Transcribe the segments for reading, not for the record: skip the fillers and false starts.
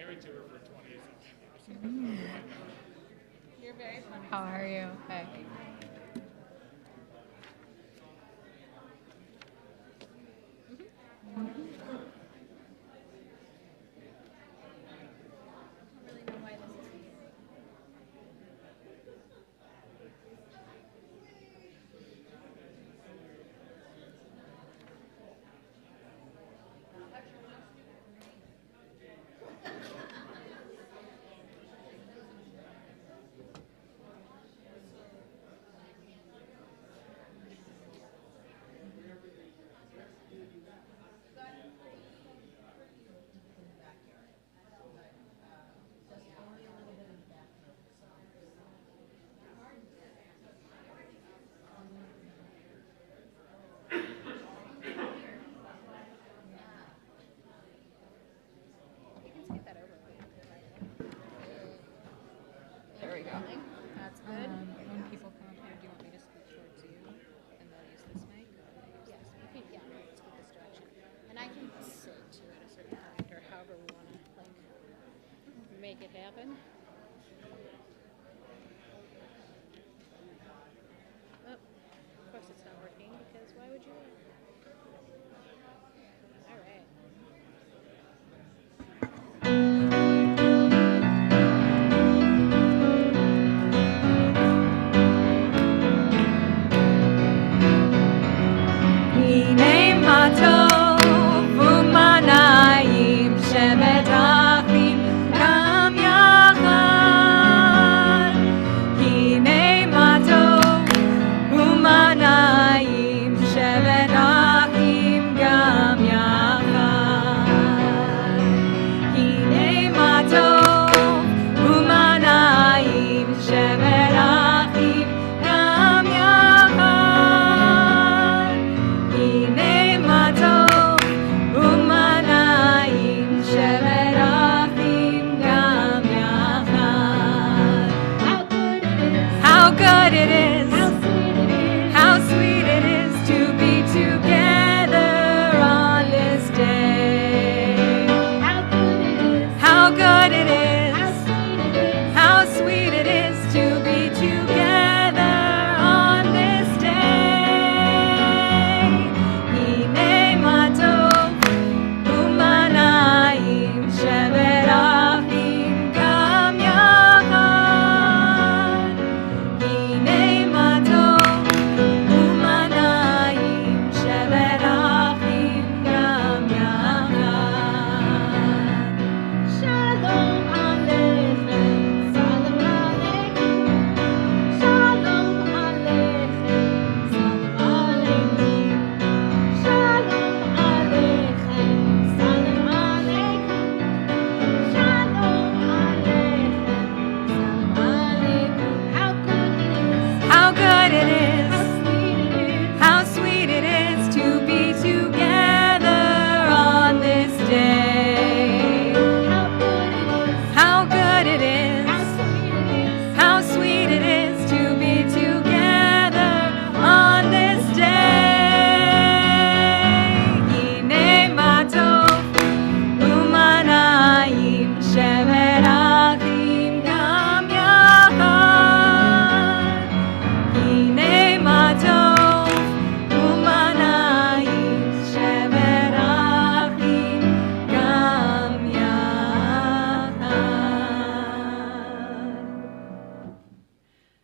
married to her for 20-something years. You're very funny. How are you? Okay. There we go. That's good. When people come up here, do you want me to scoot towards you and they'll use this mic? Yes. Yeah, let's go this direction. And I can sit too at a certain point or however we want to make it happen. Oh, of course it's not working because why would you? All right.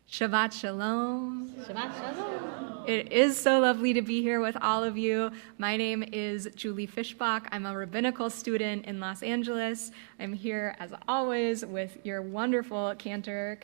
Shabbat Shalom. Shabbat Shalom. It is so lovely to be here with all of you. My name is Julie Fischbach. I'm a rabbinical student in Los Angeles. I'm here, as always, with your wonderful cantor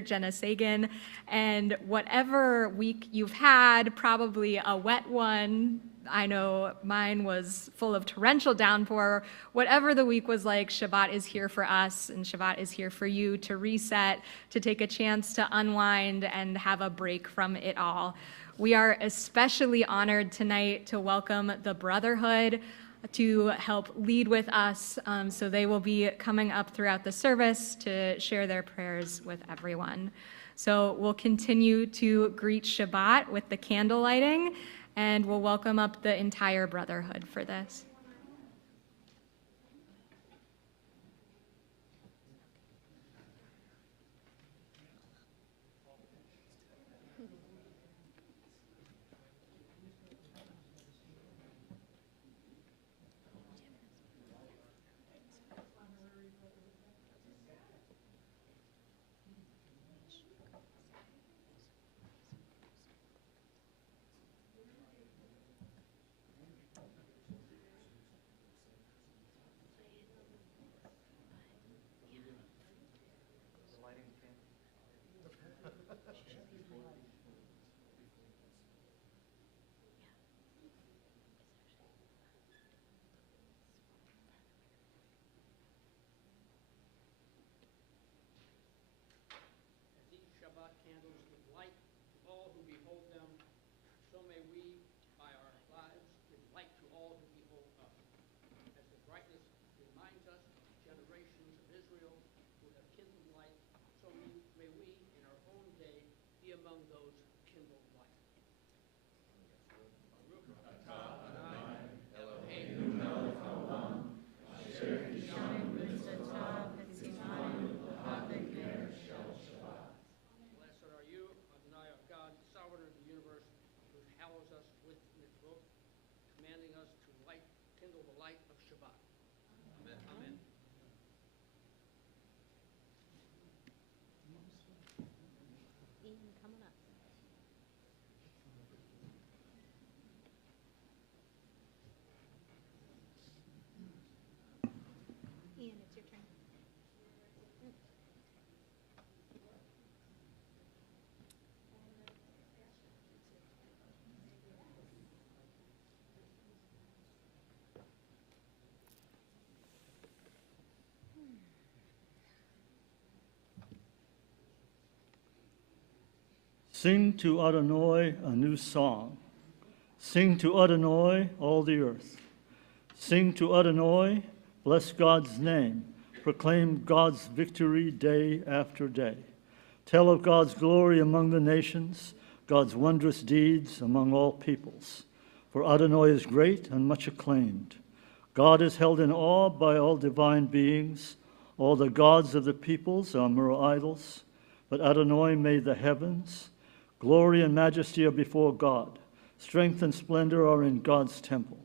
Jenna Sagan. And whatever week you've had, probably a wet one. I know mine was full of torrential downpour. Whatever the week was like, Shabbat is here for us, and Shabbat is here for you to reset, to take a chance to unwind and have a break from it all. We are especially honored tonight to welcome the Brotherhood to help lead with us. So they will be coming up throughout the service to share their prayers with everyone. So we'll continue to greet Shabbat with the candle lighting, and we'll welcome up the entire Brotherhood for this. among those kindled light. Blessed are you, Adonai our God, sovereign of the universe, who hallows us with mitzvot, commanding us to kindle the light of Shabbat. Amen. Amen. Ian, coming up. Ian, it's your turn. Sing to Adonai a new song. Sing to Adonai, all the earth. Sing to Adonai, bless God's name. Proclaim God's victory day after day. Tell of God's glory among the nations, God's wondrous deeds among all peoples. For Adonai is great and much acclaimed. God is held in awe by all divine beings. All the gods of the peoples are mere idols, but Adonai made the heavens. Glory and majesty are before God. Strength and splendor are in God's temple.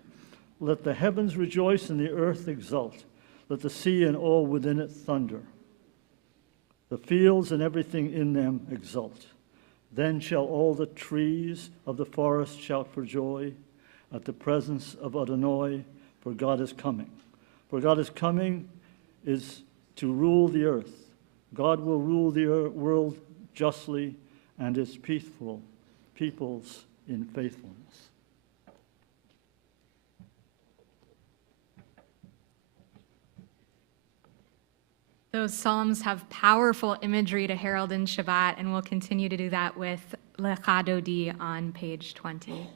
Let the heavens rejoice and the earth exult. Let the sea and all within it thunder. The fields and everything in them exult. Then shall all the trees of the forest shout for joy at the presence of Adonai, for God is coming. For God is coming is to rule the earth. God will rule the world justly and its peaceful peoples in faithfulness. Those psalms have powerful imagery to herald in Shabbat, and we'll continue to do that with Lecha Dodi on page 20.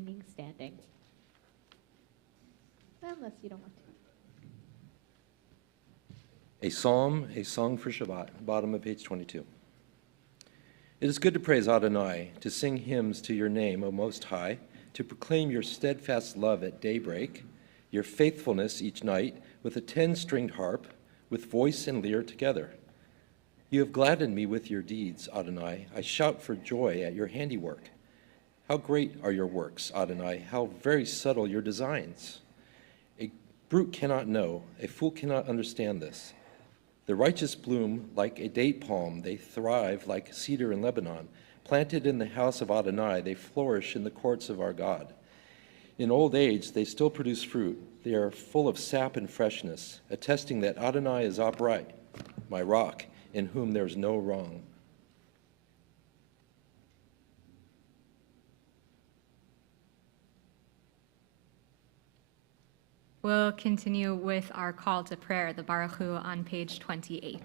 remaining standing. Unless you don't want to. A psalm, a song for Shabbat, bottom of page 22. It is good to praise Adonai, to sing hymns to your name, O Most High, to proclaim your steadfast love at daybreak, your faithfulness each night with a 10-stringed harp, with voice and lyre together. You have gladdened me with your deeds, Adonai. I shout for joy at your handiwork. How great are your works, Adonai, how very subtle your designs. A brute cannot know, a fool cannot understand this. The righteous bloom like a date palm, they thrive like cedar in Lebanon. Planted in the house of Adonai, they flourish in the courts of our God. In old age, they still produce fruit. They are full of sap and freshness, attesting that Adonai is upright, my rock, in whom there is no wrong. We'll continue with our call to prayer, the Baruch Hu on page 28.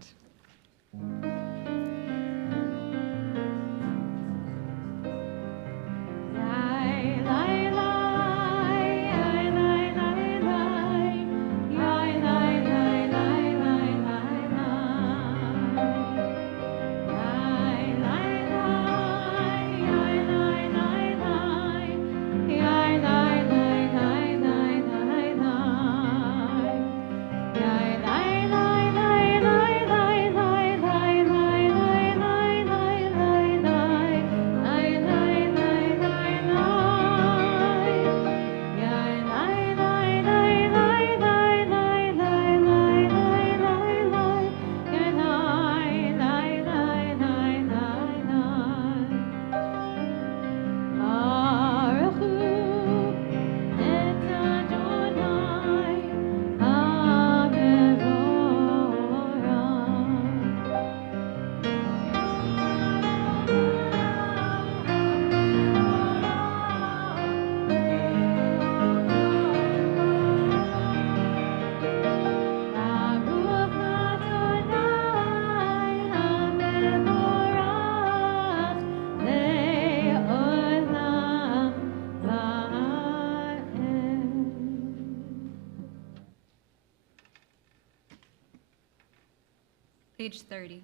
Page 30.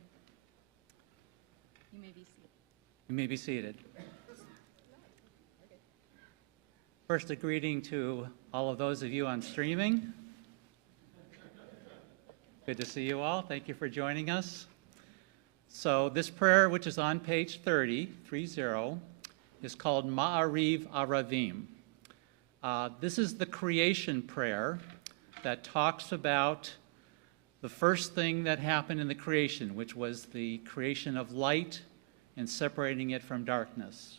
You may be seated. You may be seated. First, a greeting to all of those of you on streaming. Good to see you all. Thank you for joining us. So this prayer, which is on page 30, is called Ma'ariv Aravim. This is the creation prayer that talks about the first thing that happened in the creation, which was the creation of light and separating it from darkness.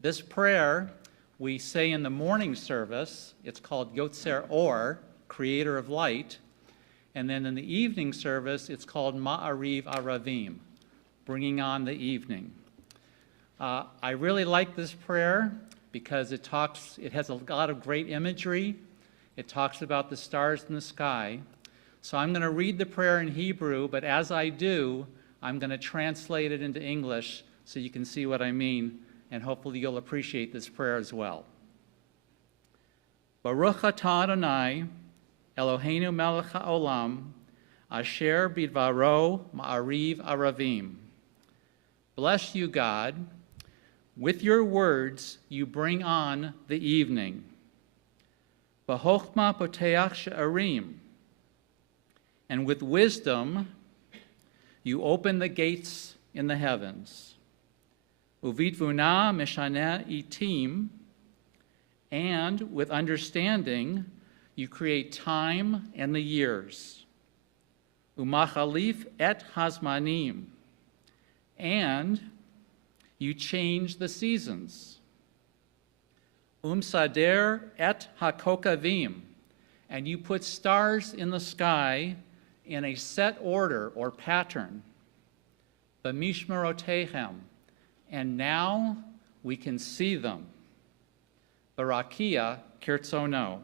This prayer we say in the morning service. It's called Yotzer Or, creator of light. And then in the evening service, it's called Ma'ariv Aravim, bringing on the evening. I really like this prayer because it has a lot of great imagery. It talks about the stars in the sky. So I'm going to read the prayer in Hebrew, but as I do, I'm going to translate it into English so you can see what I mean, and hopefully you'll appreciate this prayer as well. Baruch atah Adonai, Eloheinu melech haolam, asher bidvaro ma'ariv aravim. Bless you, God. With your words you bring on the evening. B'chokhmah poteach she'arim. And with wisdom you open the gates in the heavens. Uvitvuna meshaneh itim. And with understanding you create time and the years. Umachalif et hazmanim. And you change the seasons. Sader et hakokavim. And you put stars in the sky in a set order or pattern. B'mishmerotehem. And now we can see them. Barakia kirtzono.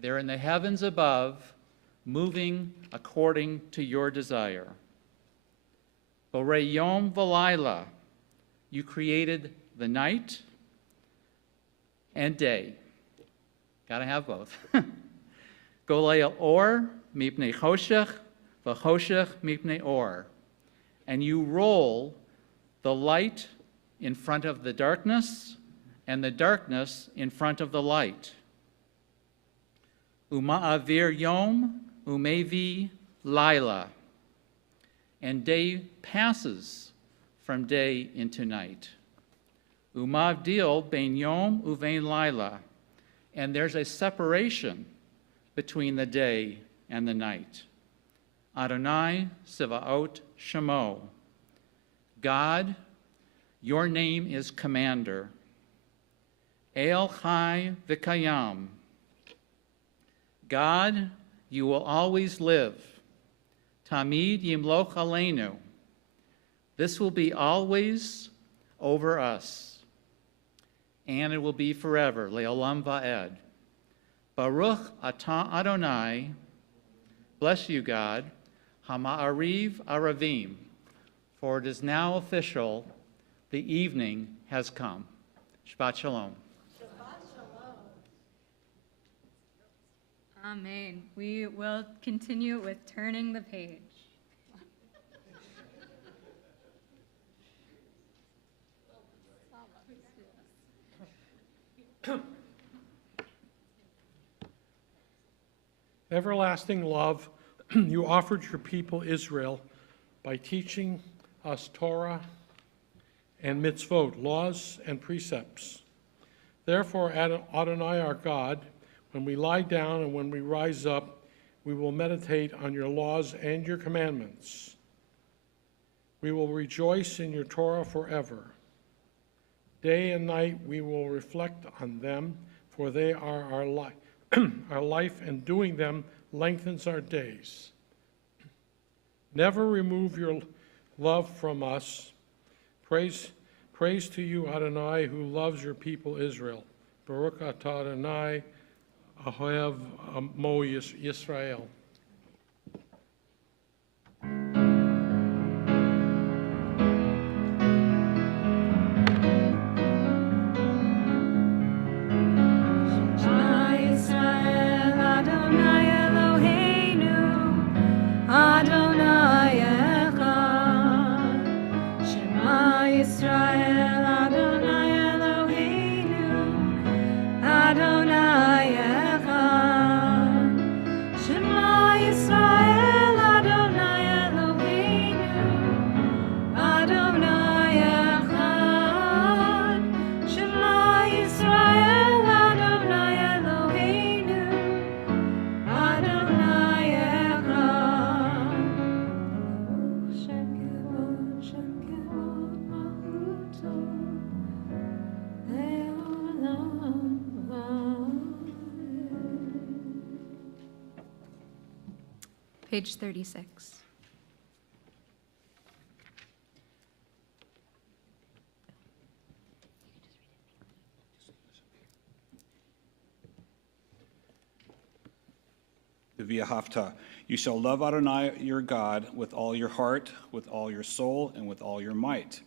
They're in the heavens above, moving according to your desire. Borei yom v'layla. You created the night. and day. Got to have both. Golei or mipnei choshech, v'choshech mipnei or. And you roll the light in front of the darkness, and the darkness in front of the light. Uma'avir yom, umevi laila. And day passes from day into night. Umavdil bein yom uvein laila. And there's a separation between the day and the night. Adonai Sivaot Shemo. God, your name is Commander. El Chai V'Kayam. God, you will always live. Tamid Yimloch Aleinu. This will be always over us. And it will be forever. Le'olam va'ed. Baruch atah Adonai. Bless you, God. Hama'ariv aravim. For it is now official. The evening has come. Shabbat shalom. Amen. We will continue with turning the page. Everlasting love, you offered your people Israel by teaching us Torah and mitzvot, laws and precepts. Therefore, Adonai our God, when we lie down and when we rise up, we will meditate on your laws and your commandments. We will rejoice in your Torah forever. Day and night we will reflect on them, for they are our life. Our life, and doing them lengthens our days. Never remove your love from us. Praise to you, Adonai, who loves your people Israel. Baruch atah Adonai, ahoev amo Yisrael. Page 36. V'ahavta. You shall love Adonai your God with all your heart, with all your soul, and with all your might.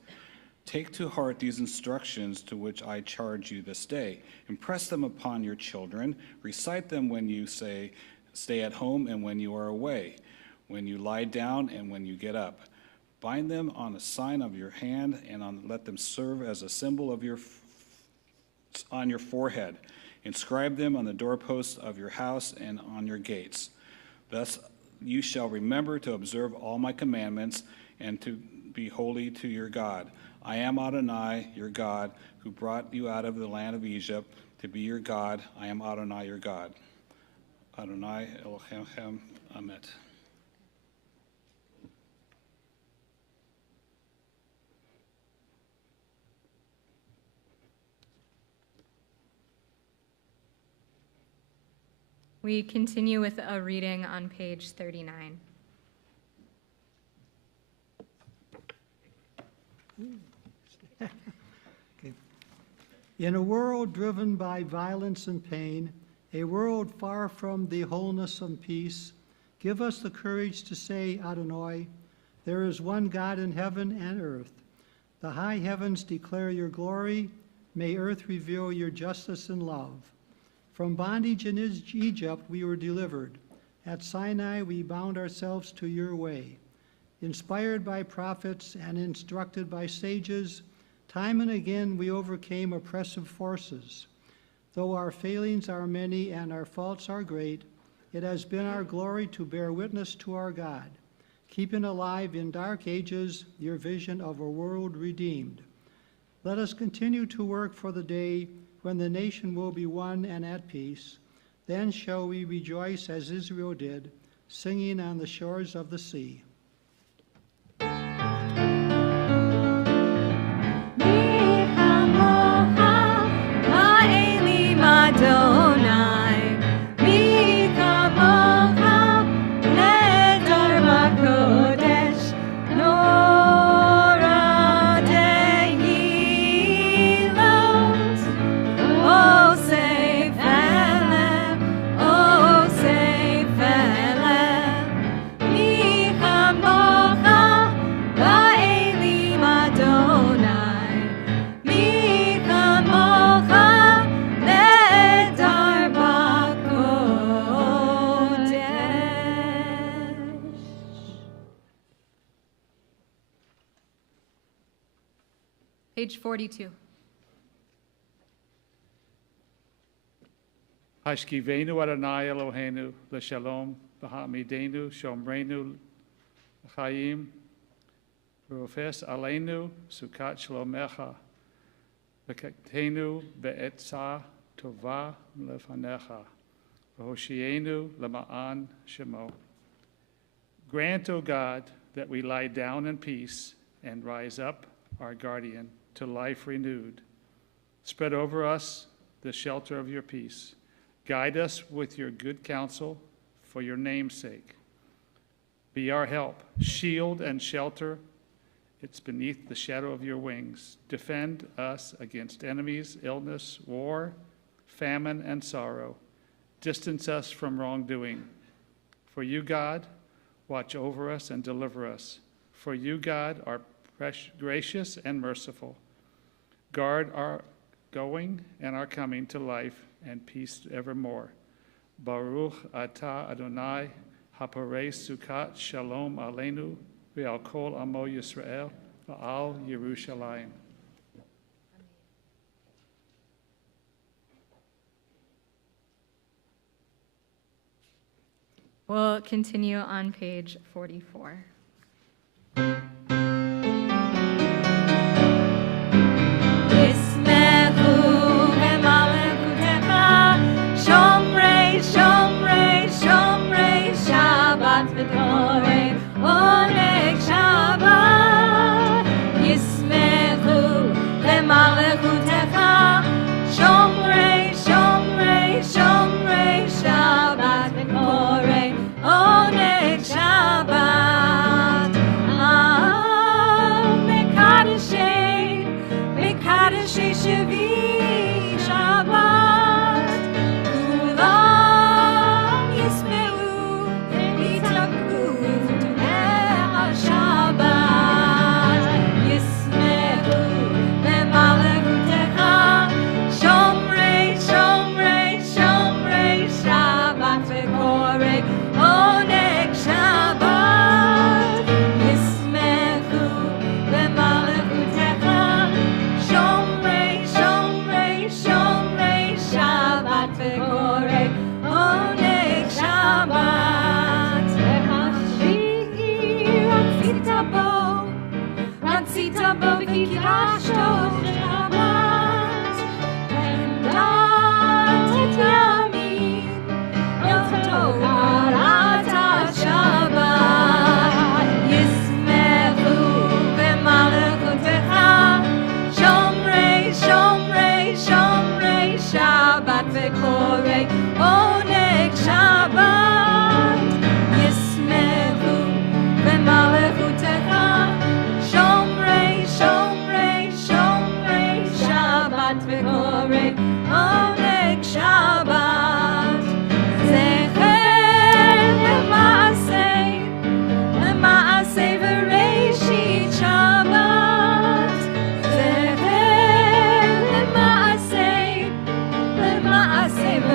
Take to heart these instructions to which I charge you this day. Impress them upon your children. Recite them when you stay at home and when you are away, when you lie down and when you get up. Bind them on a sign of your hand, and let them serve as a symbol of on your forehead. Inscribe them on the doorposts of your house and on your gates. Thus you shall remember to observe all my commandments and to be holy to your God. I am Adonai, your God, who brought you out of the land of Egypt to be your God. I am Adonai, your God. Adonai Elohim, Amen. We continue with a reading on page 39. Okay. In a world driven by violence and pain, a world far from the wholeness and peace, give us the courage to say, Adonai, there is one God in heaven and earth. The high heavens declare your glory, May earth reveal your justice and love. From bondage in Egypt we were delivered. At Sinai we bound ourselves to your way. Inspired by prophets and instructed by sages, time and again we overcame oppressive forces. Though our failings are many and our faults are great, it has been our glory to bear witness to our God, keeping alive in dark ages your vision of a world redeemed. Let us continue to work for the day when the nation will be one and at peace. Then shall we rejoice as Israel did, singing on the shores of the sea. Page 42. Hashkivenu Adonai Eloheinu l'shalom v'ha'amidenu shomrenu l'chaim v'rofes aleinu sukat shlomecha v'kaktenu be'etza tova lefanecha v'hoshienu lema'an shemo. Grant, O God, that we lie down in peace and rise up, our guardian, to life renewed. Spread over us the shelter of your peace. Guide us with your good counsel for your name's sake. Be our help, shield and shelter. It's beneath the shadow of your wings. Defend us against enemies, illness, war, famine, and sorrow. Distance us from wrongdoing. For you, God, watch over us and deliver us. For you, God, are gracious and merciful. Guard our going and our coming to life and peace evermore. Baruch atah Adonai haparei sukat shalom aleinu ve'al kol amo Yisrael ve'al Yerushalayim. We'll continue on page 44.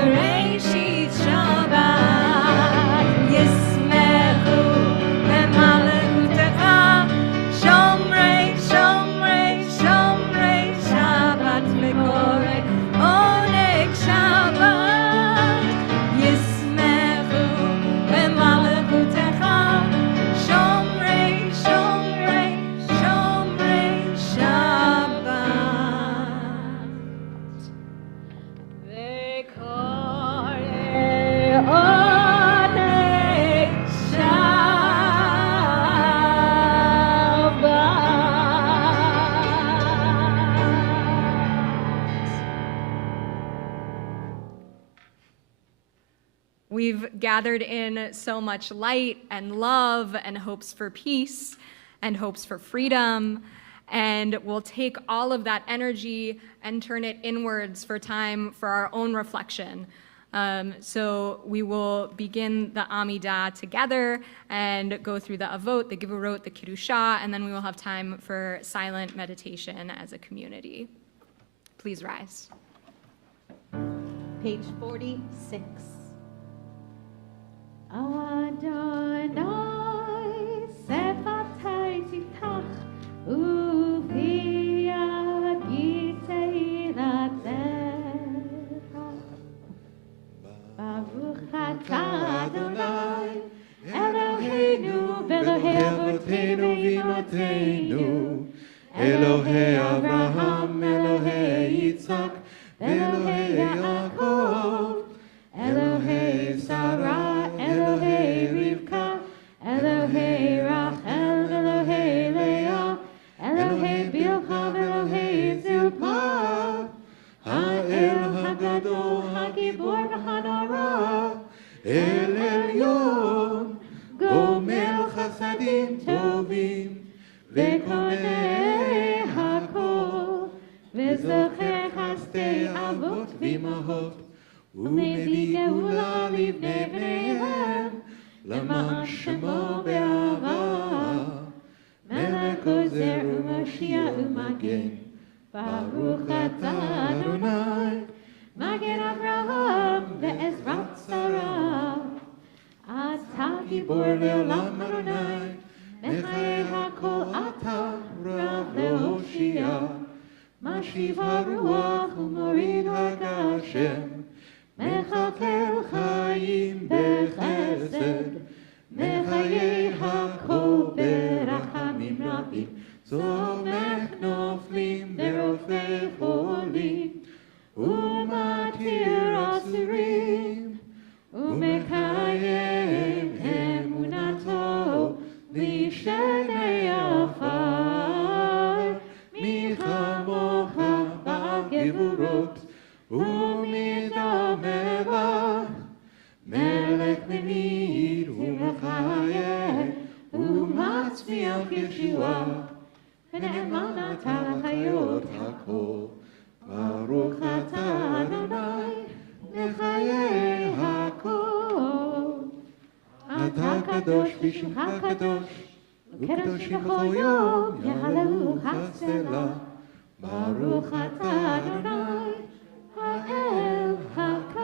Bereshit Shabbat Yismechu B'malachutecha Shomrei Shomrei Shomrei Shabbat V'korei Oneg Shabbat Yismechu B'malachutecha Shomrei Shomrei Shomrei Shabbat V'korei Oneg Shabbat. We've gathered in so much light and love and hopes for peace and hopes for freedom, and we'll take all of that energy and turn it inwards for time for our own reflection. So we will begin the Amidah together and go through the Avot, the Givurot, the Kiddusha, and then we will have time for silent meditation as a community. Please rise. Page 46. Adonai sefatei tiftach uvi agitei latecha Baruch atah Adonai Eloheinu v'Elohei avotenu v'imotenu Elohei Avraham Elohei Yitzhak v'Elohei Yaakov Elohei Sarah, Elohei Rivka, Elohei Rachel, Elohei Leah, Elohei Bilha, Elohei Zilpa, Ha'el Hagadol, Hagibor v'Hanara, El Elyon, Gomel Chasadim Tovim, V'konei Hakol, V'zocher Chasdei Avot v'Imahot, ומביא גאולה לבני בניהם, למען שמו באהבה. מלך עוזר ומושיע ומגן, ברוך אתה אדוני, מגן אברהם ועזרת שרה. אתה גיבור לעולם אדוני, מחיי הכל אתה רב להושיע. משיב הרוח ומוריד הגשם, מחכה חיים בחסד, מחיי הכל ברחמים רבים, צומח נופלים ברופא חולים, ומתיר אסירים, ומקיים אמונתו לשני עפר, מי כמוך בגבורות, ומדמלך, מלך ממיד ומחיה, ומצמיח ישועה, ונאמן אתה לחיות הכל. ברוך אתה אדוני, לחיי הכל. אתה קדוש בשמך קדוש, וקדושים בכל יום יהללוך הסלע. ברוך אתה אדוני, האל הקדוש.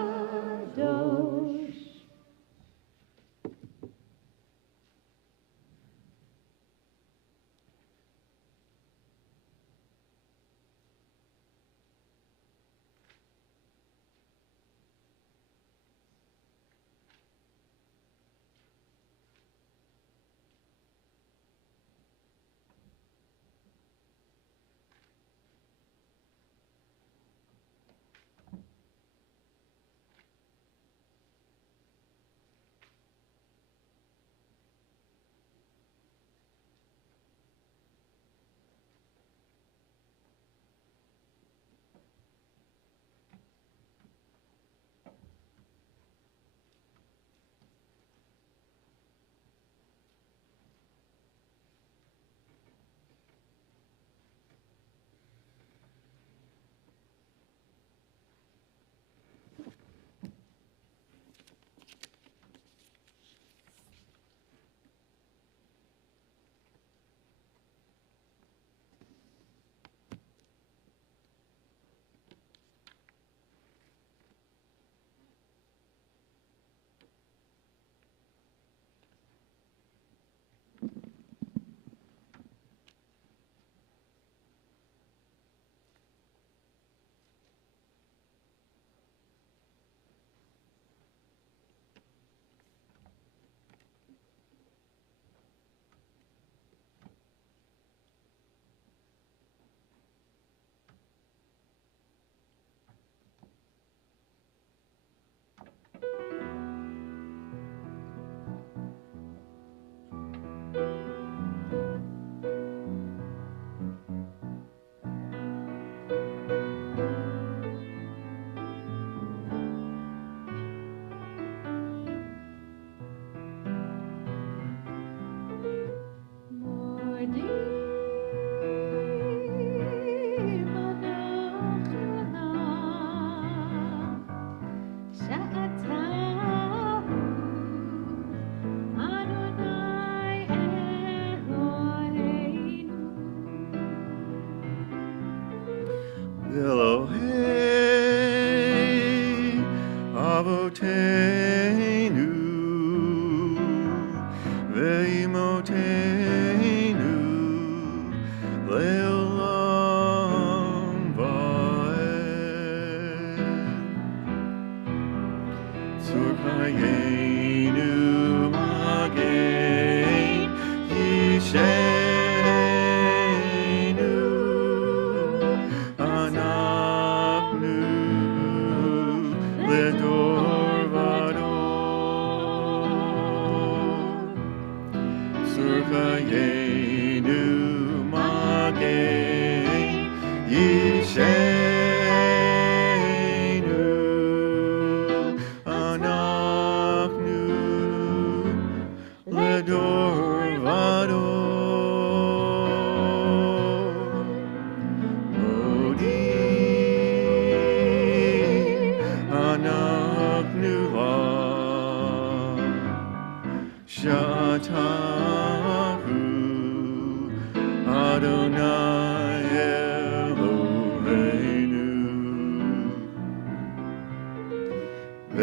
Avotenu ve'imotenu le'olam va'ed. Tzurchayenu magen yishenu anachnu ledor vador. Tzurchayenu magen yishenu anachnu ledor vador. Modi anachnu la shatahu Adonai Eloheinu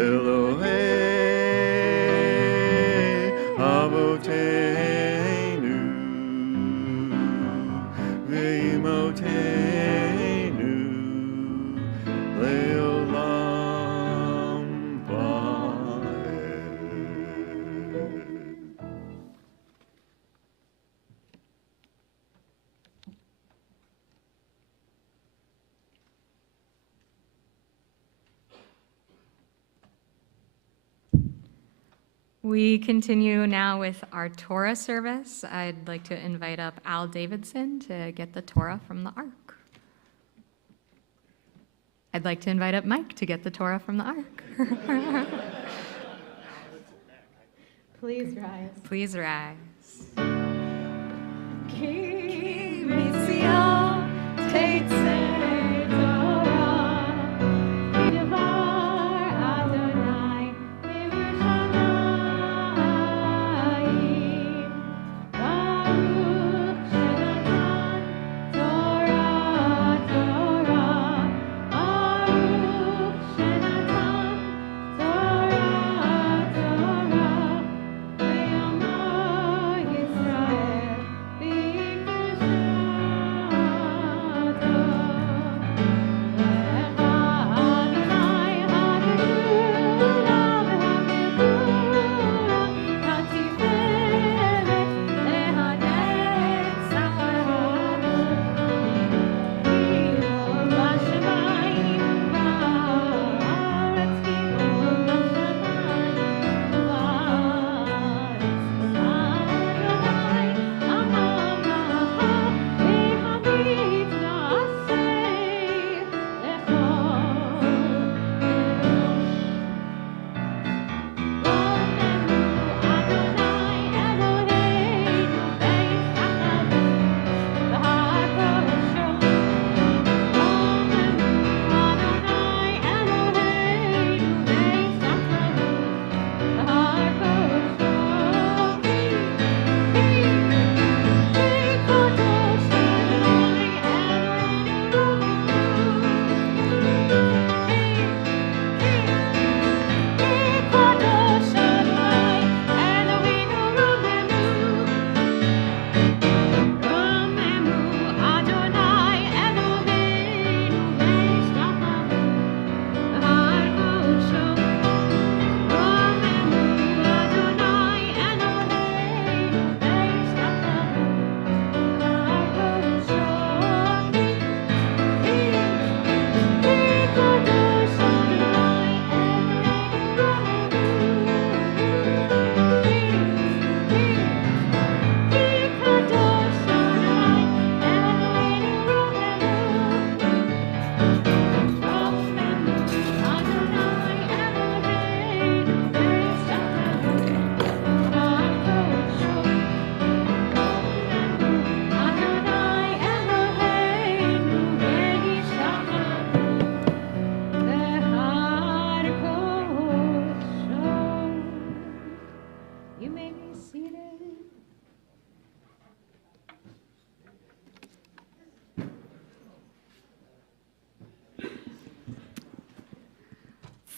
Elohei Avotenu ve'imotenu le'olam va'ed. We continue now with our Torah service. I'd like to invite up Al Davidson to get the Torah from the Ark. I'd like to invite up Mike to get the Torah from the Ark. Please rise. Please rise.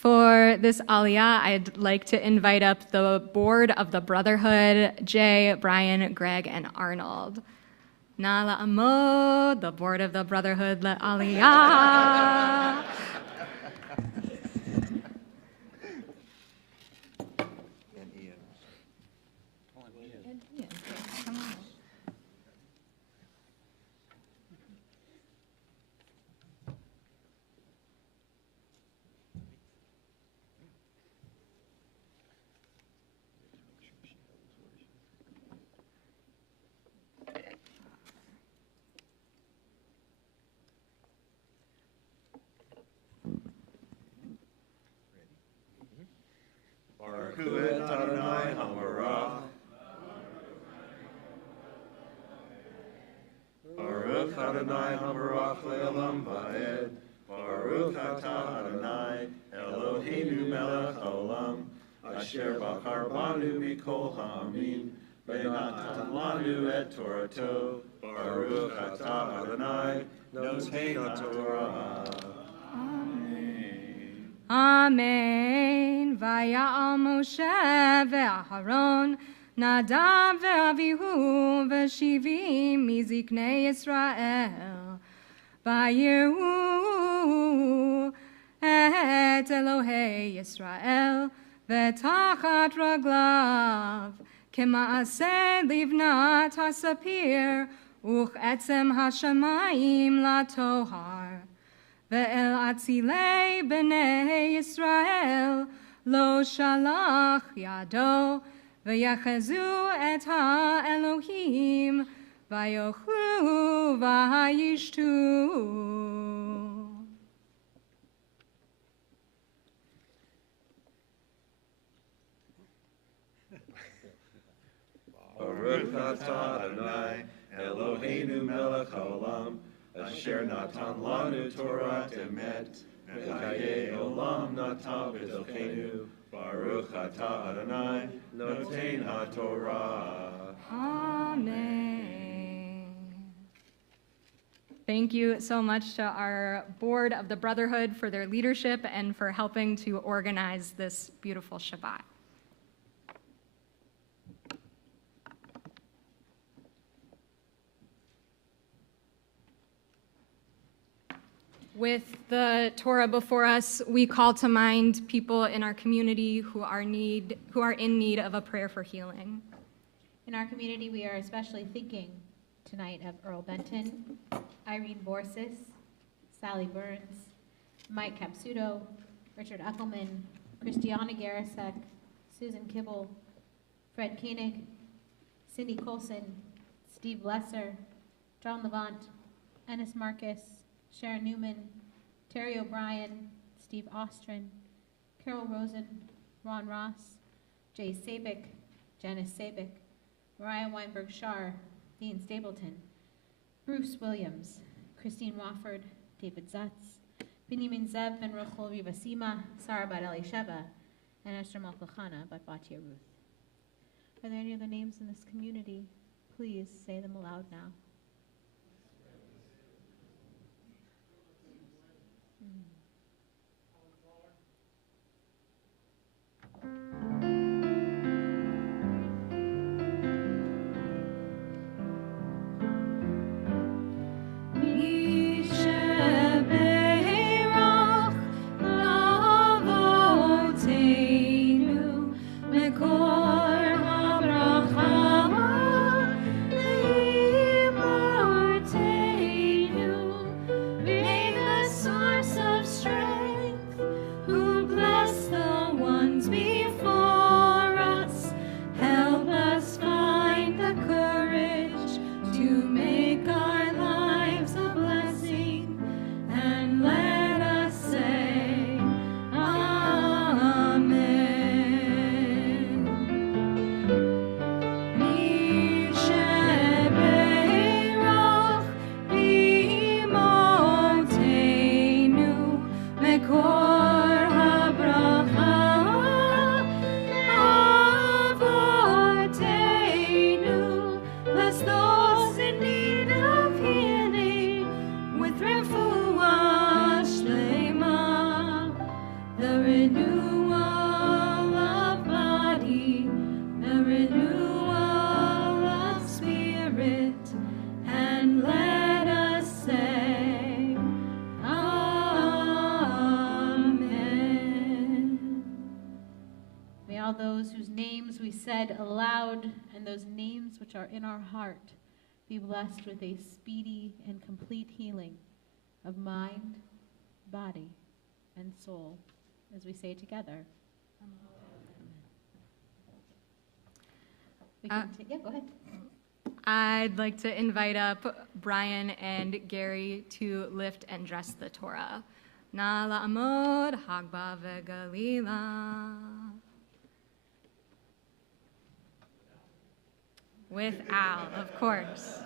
For this aliyah, I'd like to invite up the board of the Brotherhood, Jay, Brian, Greg, and Arnold. Na la'amod, the board of the Brotherhood, aliyah. Baruch et Adonai Hamarach. Baruch Adonai Hamarach le'olam va'ed. Baruch atah Adonai Eloheinu melech haolam. Asher bachar banu mikol ha'amin. Ve'natan lanu et Torato. Baruch atah Adonai Noten HaTorah. Amen. Vaya'al Moshe ve'Aharon, Nadav ve'Avihu ve'Shivim miziknei Yisrael. Vayehu et Elohei Yisrael ve'tachat raglav kema'aseh livnat hasapir uch'etzem hashamayim latohar. Ve'el atzilei b'nei Yisrael lo shalach yado ve'yachezu et ha'Elohim vayochlu v'hayishtu. Baruch atah Adonai Eloheinu melech haolam. Asher natan lanu Torah emet, v'chayei olam natan b'tochenu. Baruch atah Adonai, noten haTorah. Amen. Thank you so much to our board of the Brotherhood for their leadership and for helping to organize this beautiful Shabbat. With the Torah before us, we call to mind people in our community who are in need of a prayer for healing. In our community, we are especially thinking tonight of Earl Benton, Irene Borsis, Sally Burns, Mike Capsuto, Richard Eckelman, Christiana Garasek, Susan Kibble, Fred Koenig, Cindy Colson, Steve Lesser, John Levant, Ennis Marcus, Sharon Newman, Terry O'Brien, Steve Ostrin, Carol Rosen, Ron Ross, Jay Sabick, Janice Sabick, Mariah Weinberg-Shar, Dean Stapleton, Bruce Williams, Christine Wofford, David Zutz, Benjamin Zev Ben Rochel Rivasima, Sarah Bat Elisheva, and Esther Malkachana Bat Batia Ruth. Are there any other names in this community? Please say them aloud now. Mekor habracha renewal of body, the renewal of spirit, and let us say, Amen. May all those whose names we said aloud and those names which are in our heart be blessed with a speedy and complete healing of mind, body, and soul, as we say together. We can yeah, go ahead. I'd like to invite up Brian and Gary to lift and dress the Torah. Na la'amod hagba ve'galila. With Al, of course.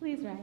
Please rise.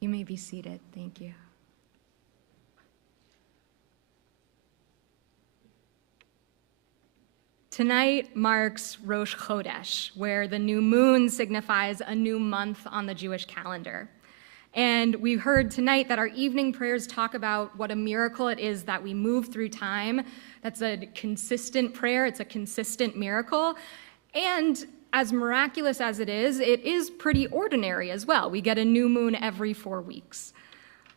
You may be seated. Thank you. Tonight marks Rosh Chodesh, where the new moon signifies a new month on the Jewish calendar. And we heard tonight that our evening prayers talk about what a miracle it is that we move through time. That's a consistent prayer. It's a consistent miracle. And as miraculous as it is pretty ordinary as well. We get a new moon every 4 weeks.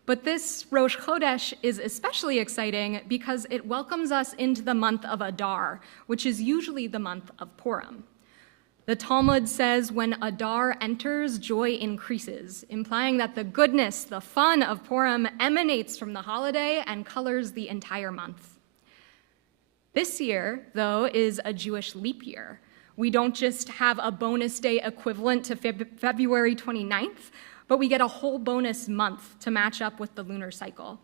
But this Rosh Chodesh is especially exciting because it welcomes us into the month of Adar, which is usually the month of Purim. The Talmud says when Adar enters, joy increases, implying that the goodness, the fun of Purim emanates from the holiday and colors the entire month. This year, though, is a Jewish leap year. We don't just have a bonus day equivalent to February 29th, but we get a whole bonus month to match up with the lunar cycle.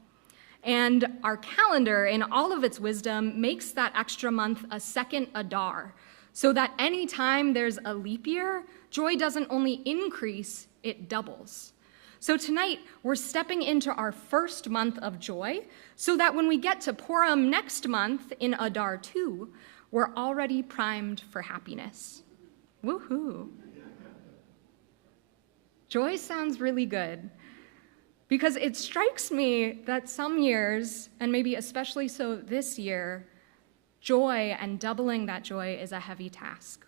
And our calendar, in all of its wisdom, makes that extra month a second Adar, so that anytime there's a leap year, joy doesn't only increase, it doubles. So tonight, we're stepping into our first month of joy, so that when we get to Purim next month in Adar 2, we're already primed for happiness. Woohoo! Joy sounds really good, because it strikes me that some years, and maybe especially so this year, joy and doubling that joy is a heavy task.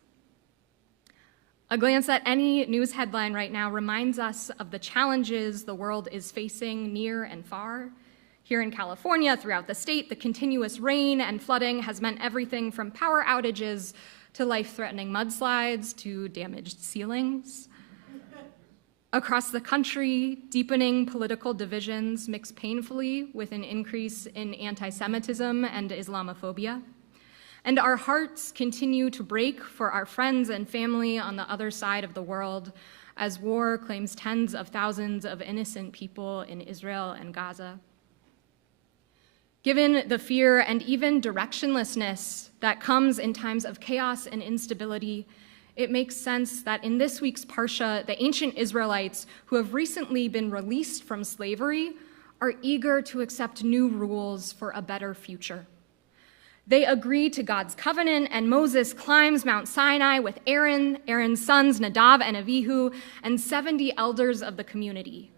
A glance at any news headline right now reminds us of the challenges the world is facing near and far. Here in California, throughout the state, the continuous rain and flooding has meant everything from power outages to life-threatening mudslides to damaged ceilings. Across the country, deepening political divisions mix painfully with an increase in anti-Semitism and Islamophobia. And our hearts continue to break for our friends and family on the other side of the world as war claims tens of thousands of innocent people in Israel and Gaza. Given the fear and even directionlessness that comes in times of chaos and instability, it makes sense that in this week's Parsha, the ancient Israelites who have recently been released from slavery are eager to accept new rules for a better future. They agree to God's covenant, and Moses climbs Mount Sinai with Aaron, Aaron's sons Nadav and Avihu, and 70 elders of the community.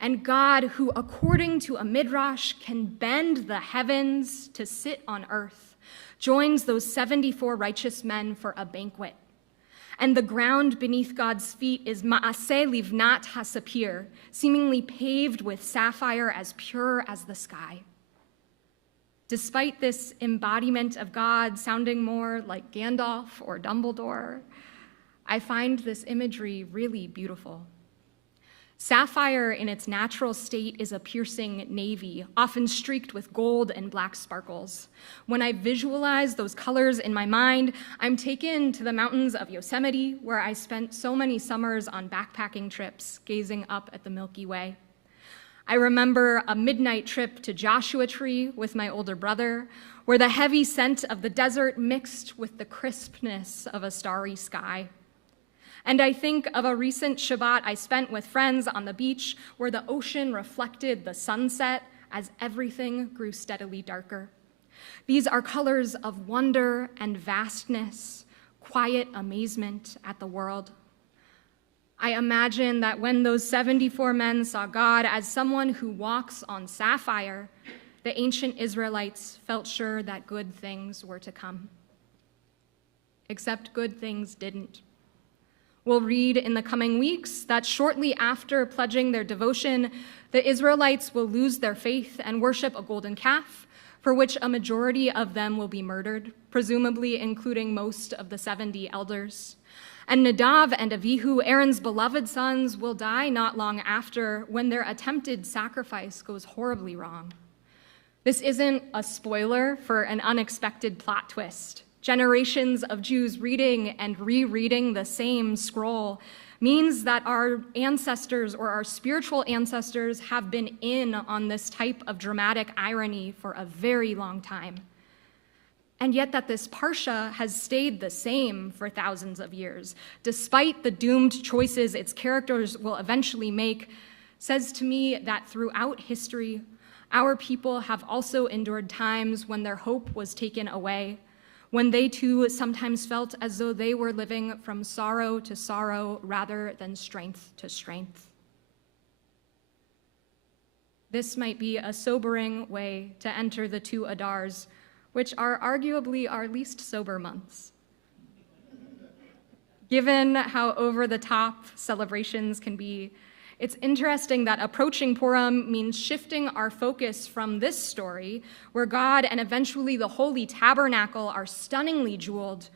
And God, who according to a midrash can bend the heavens to sit on earth, joins those 74 righteous men for a banquet. And the ground beneath God's feet is Ma'aseh Livnat HaSapir, seemingly paved with sapphire as pure as the sky. Despite this embodiment of God sounding more like Gandalf or Dumbledore, I find this imagery really beautiful. Sapphire in its natural state is a piercing navy, often streaked with gold and black sparkles. When I visualize those colors in my mind, I'm taken to the mountains of Yosemite, where I spent so many summers on backpacking trips, gazing up at the Milky Way. I remember a midnight trip to Joshua Tree with my older brother, where the heavy scent of the desert mixed with the crispness of a starry sky. And I think of a recent Shabbat I spent with friends on the beach, where the ocean reflected the sunset as everything grew steadily darker. These are colors of wonder and vastness, quiet amazement at the world. I imagine that when those 74 men saw God as someone who walks on sapphire, the ancient Israelites felt sure that good things were to come. Except good things didn't. We'll read in the coming weeks that shortly after pledging their devotion, the Israelites will lose their faith and worship a golden calf, for which a majority of them will be murdered, presumably including most of the 70 elders. And Nadav and Avihu, Aaron's beloved sons, will die not long after when their attempted sacrifice goes horribly wrong. This isn't a spoiler for an unexpected plot twist. Generations of Jews reading and rereading the same scroll means that our ancestors or our spiritual ancestors have been in on this type of dramatic irony for a very long time. And yet that this Parsha has stayed the same for thousands of years, despite the doomed choices its characters will eventually make, says to me that throughout history, our people have also endured times when their hope was taken away, when they too sometimes felt as though they were living from sorrow to sorrow rather than strength to strength. This might be a sobering way to enter the two Adars, which are arguably our least sober months. Given how over-the-top celebrations can be, it's interesting that approaching Purim means shifting our focus from this story, where God and eventually the Holy Tabernacle are stunningly jeweled,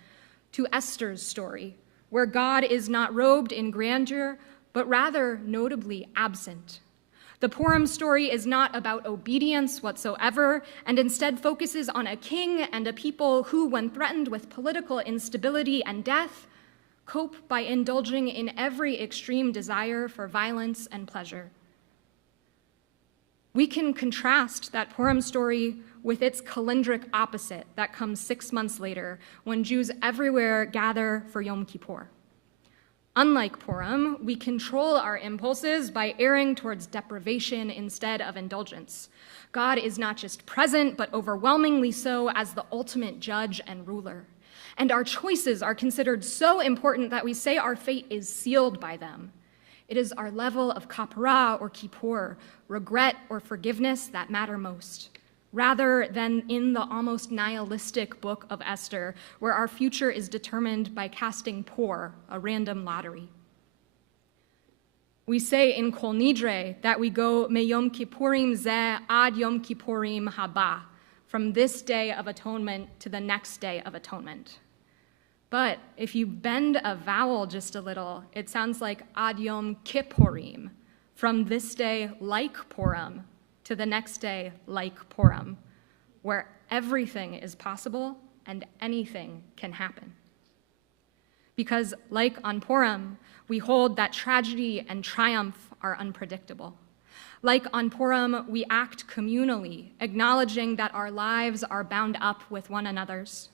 to Esther's story, where God is not robed in grandeur, but rather notably absent. The Purim story is not about obedience whatsoever, and instead focuses on a king and a people who, when threatened with political instability and death, cope by indulging in every extreme desire for violence and pleasure. We can contrast that Purim story with its calendric opposite that comes 6 months later, when Jews everywhere gather for Yom Kippur. Unlike Purim, we control our impulses by erring towards deprivation instead of indulgence. God is not just present, but overwhelmingly so as the ultimate judge and ruler. And our choices are considered so important that we say our fate is sealed by them. It is our level of kapara or kippur, regret or forgiveness that matter most, rather than in the almost nihilistic book of Esther, where our future is determined by casting por, a random lottery. We say in Kol Nidre that we go me Yom Kippurim zeh ad Yom Kippurim haba, from this day of atonement to the next day of atonement. But if you bend a vowel just a little, it sounds like ad Yom Kippurim, from this day like Purim to the next day like Purim, where everything is possible and anything can happen. Because like on Purim, we hold that tragedy and triumph are unpredictable. Like on Purim, we act communally, acknowledging that our lives are bound up with one another's.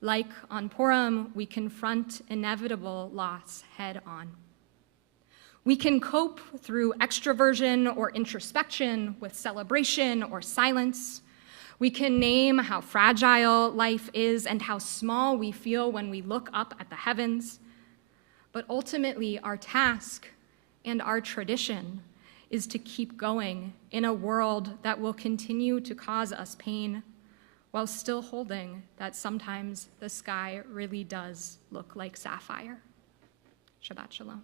Like on Purim, we confront inevitable loss head on. We can cope through extroversion or introspection with celebration or silence. We can name how fragile life is and how small we feel when we look up at the heavens. But ultimately, our task and our tradition is to keep going in a world that will continue to cause us pain, while still holding that sometimes the sky really does look like sapphire. Shabbat Shalom.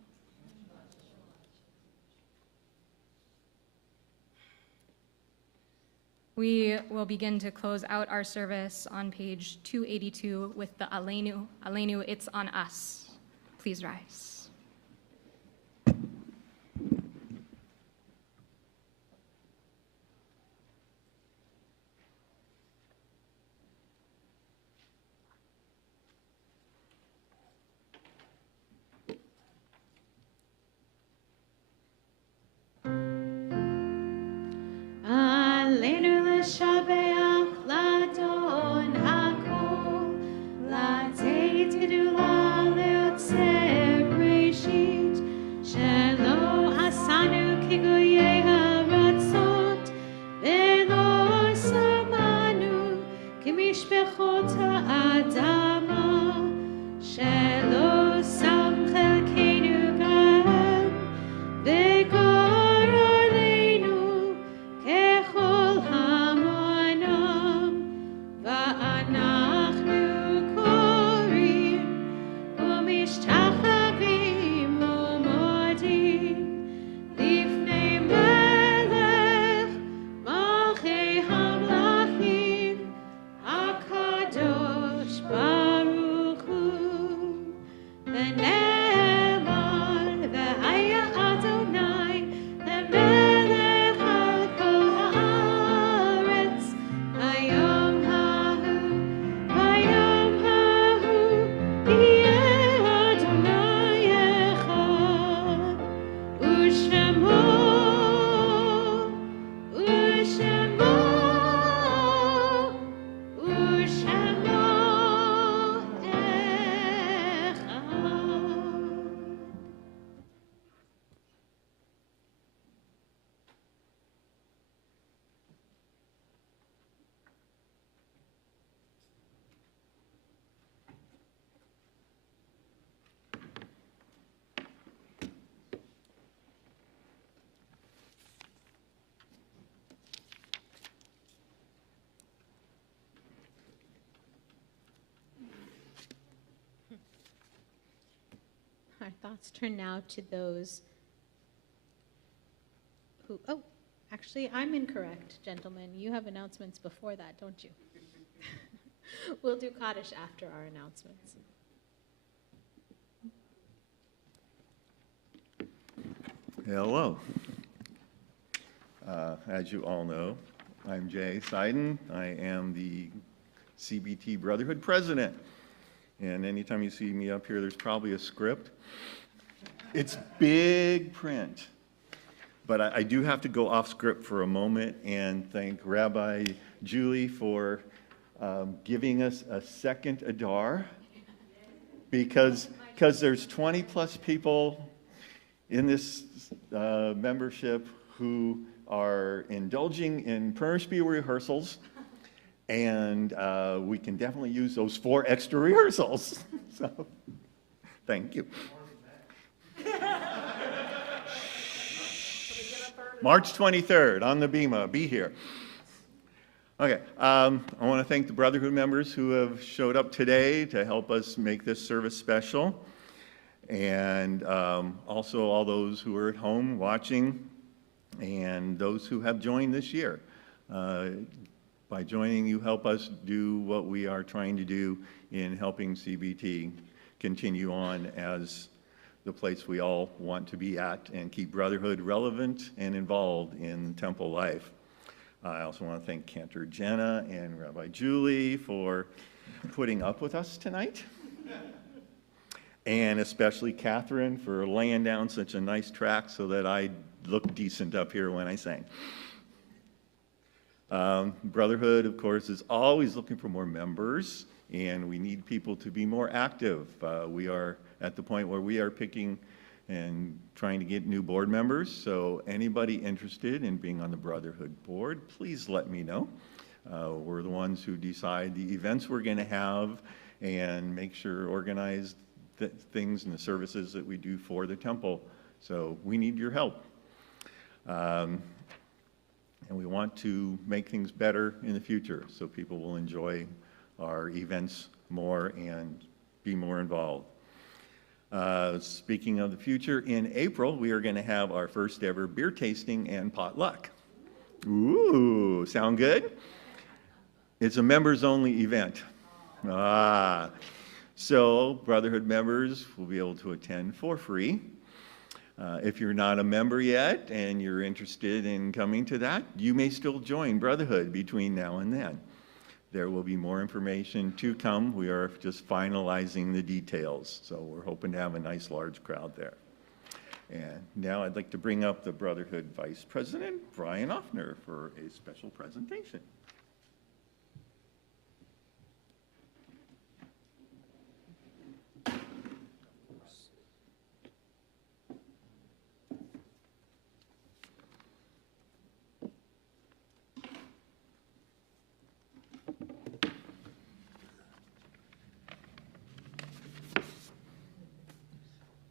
We will begin to close out our service on page 282 with the Aleinu. Aleinu, it's on us. Please rise. Our thoughts turn now to those who, oh, actually, I'm incorrect, gentlemen. You have announcements before that, don't you? We'll do Kaddish after our announcements. Hello. As you all know, I'm Jay Seiden. I am the CBT Brotherhood President. And anytime you see me up here, there's probably a script. It's big print. But I do have to go off script for a moment and thank Rabbi Julie for giving us a second Adar, because because there's 20-plus people in this membership who are indulging in prayer spiel rehearsals, and we can definitely use those 4 extra rehearsals. So, thank you. March 23rd on the Bema. Be here. Okay, I want to thank the Brotherhood members who have showed up today to help us make this service special, and also all those who are at home watching, and those who have joined this year. By joining, you help us do what we are trying to do in helping CBT continue on as the place we all want to be at and keep Brotherhood relevant and involved in temple life. I also want to thank Cantor Jenna and Rabbi Julie for putting up with us tonight. And especially Catherine for laying down such a nice track so that I look decent up here when I sang. Brotherhood, of course, is always looking for more members, and we need people to be more active. We are at the point where we are picking and trying to get new board members, so anybody interested in being on the Brotherhood board, please let me know. We're the ones who decide the events we're going to have and make sure organize the things and the services that we do for the temple. So we need your help. And we want to make things better in the future so people will enjoy our events more and be more involved. Speaking of the future, in April, we are going to have our first ever beer tasting and potluck. Ooh, sound good? It's a members-only event. So Brotherhood members will be able to attend for free. If you're not a member yet and you're interested in coming to that, you may still join Brotherhood between now and then. There will be more information to come. We are just finalizing the details, so we're hoping to have a nice large crowd there. And now I'd like to bring up the Brotherhood Vice President, Brian Offner, for a special presentation.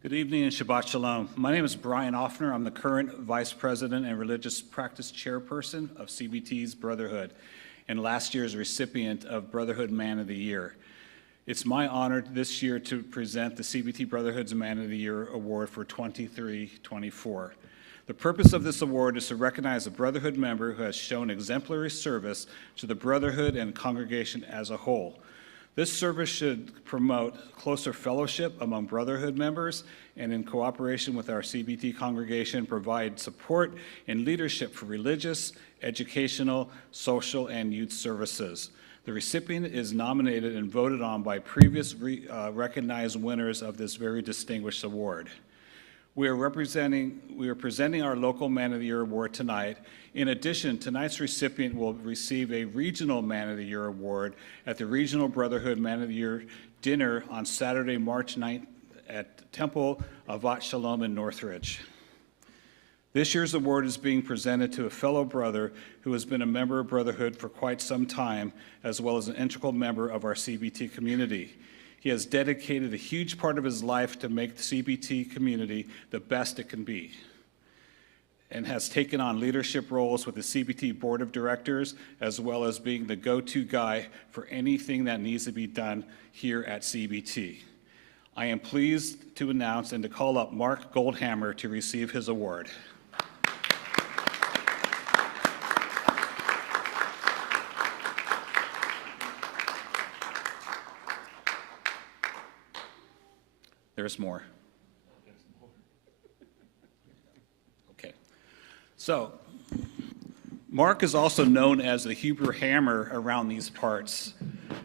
Good evening and Shabbat Shalom. My name is Brian Offner. I'm the current Vice President and Religious Practice Chairperson of CBT's Brotherhood and last year's recipient of Brotherhood Man of the Year. It's my honor this year to present the CBT Brotherhood's Man of the Year Award for 23-24. The purpose of this award is to recognize a Brotherhood member who has shown exemplary service to the Brotherhood and congregation as a whole. This service should promote closer fellowship among Brotherhood members and in cooperation with our CBT congregation provide support and leadership for religious, educational, social, and youth services. The recipient is nominated and voted on by previous recognized winners of this very distinguished award. We are presenting our local Man of the Year award tonight. In addition, tonight's recipient will receive a regional Man of the Year award at the Regional Brotherhood Man of the Year dinner on Saturday, March 9th at Temple Avat Shalom in Northridge. This year's award is being presented to a fellow brother who has been a member of Brotherhood for quite some time, as well as an integral member of our CBT community. He has dedicated a huge part of his life to make the CBT community the best it can be, and has taken on leadership roles with the CBT Board of Directors, as well as being the go-to guy for anything that needs to be done here at CBT. I am pleased to announce and to call up Mark Goldhammer to receive his award. There's more. Okay. So, Mark is also known as the Hebrew Hammer around these parts,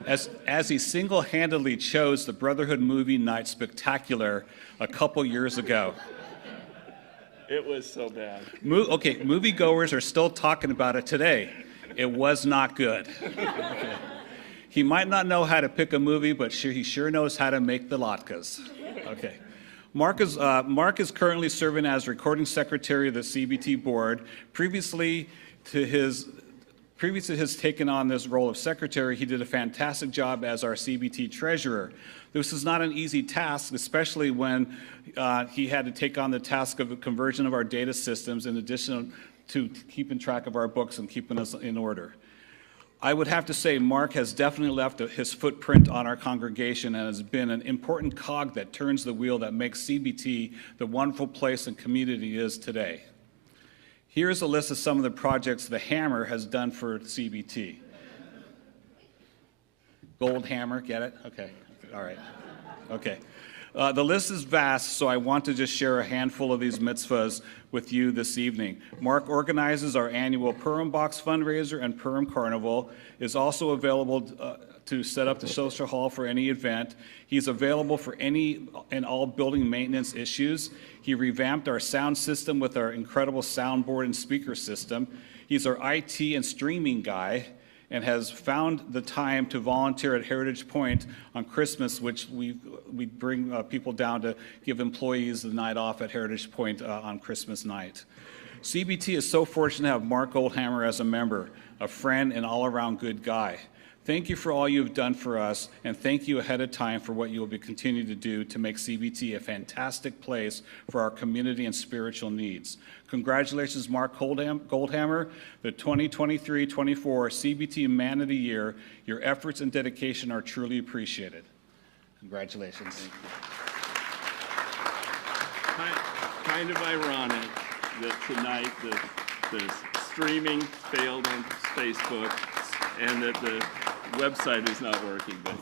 as he single-handedly chose the Brotherhood Movie Night Spectacular a couple years ago. It was so bad. Okay, moviegoers are still talking about it today. It was not good. Okay. He might not know how to pick a movie, but he sure knows how to make the latkes. Okay. Mark is currently serving as recording secretary of the CBT board. Previously to his taking on this role of secretary, he did a fantastic job as our CBT treasurer. This is not an easy task, especially when he had to take on the task of the conversion of our data systems in addition to keeping track of our books and keeping us in order. I would have to say Mark has definitely left his footprint on our congregation and has been an important cog that turns the wheel that makes CBT the wonderful place and community it is today. Here's a list of some of the projects the Hammer has done for CBT. Gold Hammer, get it? Okay, all right, okay. The list is vast, so I want to just share a handful of these mitzvahs with you this evening. Mark organizes our annual Purim Box fundraiser and Purim Carnival, is also available to set up the social hall for any event. He's available for any and all building maintenance issues. He revamped our sound system with our incredible soundboard and speaker system. He's our IT and streaming guy, and has found the time to volunteer at Heritage Point on Christmas, which we bring people down to give employees the night off at Heritage Point on Christmas night. CBT is so fortunate to have Mark Goldhammer as a member, a friend and all-around good guy. Thank you for all you've done for us, and thank you ahead of time for what you will be continuing to do to make CBT a fantastic place for our community and spiritual needs. Congratulations, Mark Goldhammer, the 2023-24 CBT Man of the Year. Your efforts and dedication are truly appreciated. Congratulations. Kind of ironic that tonight the streaming failed on Facebook and that the website is not working, but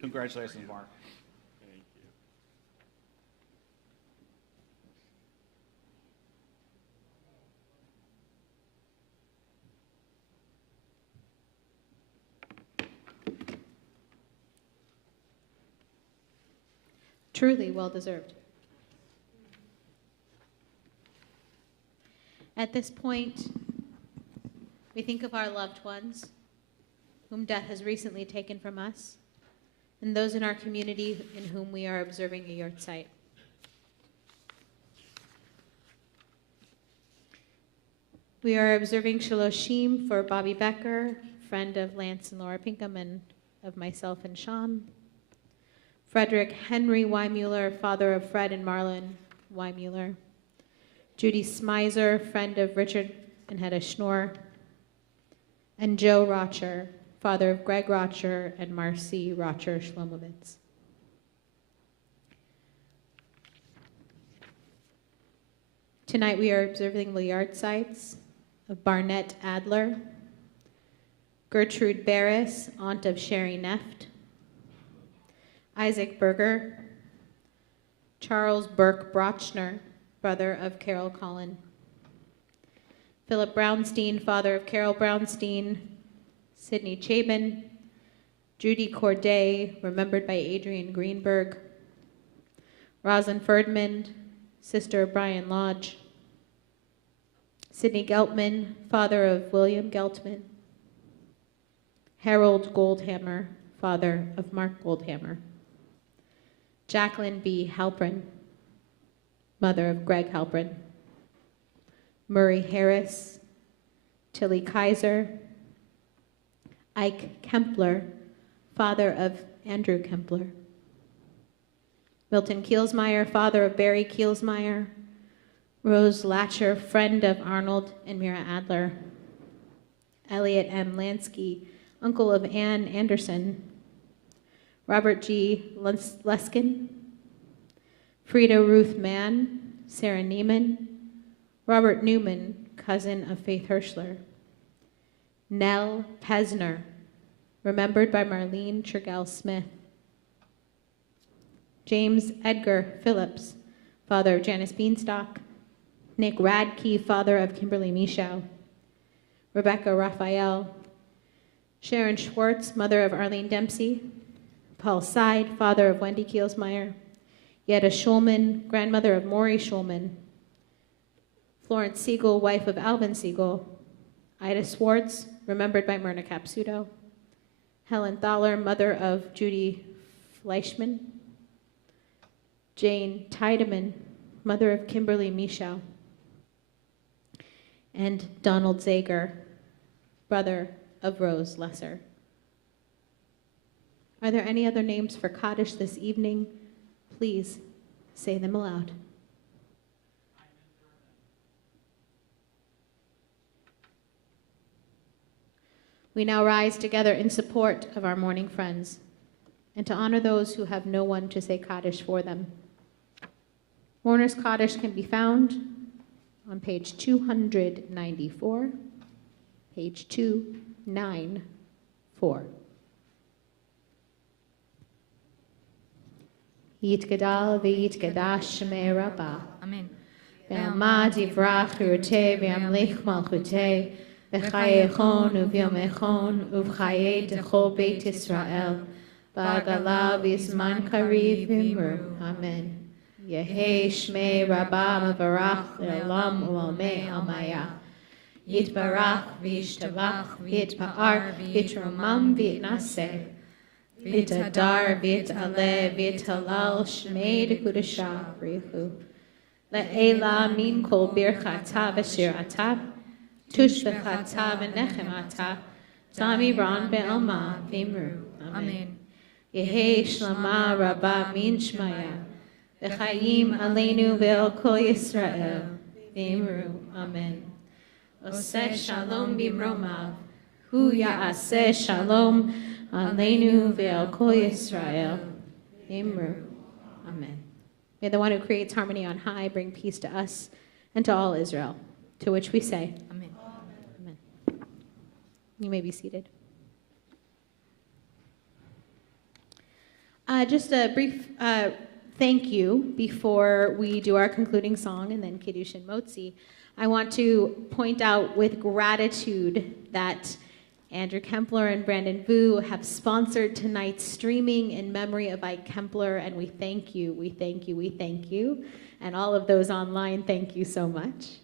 congratulations, Mark. Thank you. Truly well-deserved. At this point, we think of our loved ones, whom death has recently taken from us, and those in our community in whom we are observing a yahrzeit. We are observing Shaloshim for Bobby Becker, friend of Lance and Laura Pinkham and of myself and Sean. Frederick Henry Weimuller, father of Fred and Marlon Weimuller. Judy Smizer, friend of Richard and Hedda Schnorr. And Joe Rocher, father of Greg Rocher and Marcy Rocher Shlomovitz. Tonight we are observing the yahrzeits of Barnett Adler, Gertrude Barris, aunt of Sherry Neft, Isaac Berger, Charles Burke Brochner, brother of Carol Collin, Philip Brownstein, father of Carol Brownstein, Sidney Chabin, Judy Corday, remembered by Adrian Greenberg, Rosalind Ferdman, sister of Brian Lodge, Sidney Geltman, father of William Geltman, Harold Goldhammer, father of Mark Goldhammer, Jacqueline B. Halprin, mother of Greg Halprin, Murray Harris, Tilly Kaiser, Ike Kempler, father of Andrew Kempler, Milton Kielsmeyer, father of Barry Kielsmeyer, Rose Latcher, friend of Arnold and Mira Adler, Elliot M. Lansky, uncle of Ann Anderson, Robert G. Luskin, Frida Ruth Mann, Sarah Neiman, Robert Newman, cousin of Faith Hirschler, Nell Pesner, remembered by Marlene Tregell Smith, James Edgar Phillips, father of Janice Beanstalk, Nick Radke, father of Kimberly Michow, Rebecca Raphael, Sharon Schwartz, mother of Arlene Dempsey, Paul Seid, father of Wendy Kielsmeyer, Yetta Schulman, grandmother of Maury Schulman, Florence Siegel, wife of Alvin Siegel, Ida Swartz, remembered by Myrna Capsuto, Helen Thaler, mother of Judy Fleischman, Jane Tiedemann, mother of Kimberly Michaud, and Donald Zager, brother of Rose Lesser. Are there any other names for Kaddish this evening? Please say them aloud. We now rise together in support of our mourning friends and to honor those who have no one to say Kaddish for them. Mourners' Kaddish can be found on page 294, page 294. Yitgadal v'yitgadash shemei Rabbah. Amen. Ve'almad yivrach yurteh ve'amlich malchuteh v'chaye echon u'vyom echon u'vchaye dechol beit Yisrael ba'agala v'yizman kariv v'imru. Amen. Yehei shmei Rabbah mevarach le'olam u'almei almaya. Yitbarach v'yishtavach v'yitpa'ar v'yitromam v'yitnaseh. V'yitadar v'yitaleh v'yitalal shmei dekudasha brichu. Le'ela min kol birchata v'shirata tushbechata v'nechemata tami ran be'alma v'imru. Amen. Yehei shlama rabba min shmaya v'chayim aleinu ve'al kol Yisrael v'imru. Amen. Oseh shalom b'mromav hu ya'aseh shalom Aleinu ve'al kol Yisrael. Imru. Amen. May the one who creates harmony on high bring peace to us and to all Israel, to which we say, Amen. Amen. You may be seated. Just a brief thank you before we do our concluding song and then Kiddush and Motzi. I want to point out with gratitude that Andrew Kempler and Brandon Vu have sponsored tonight's streaming in memory of Ike Kempler, and we thank you, we thank you, we thank you. And all of those online, thank you so much.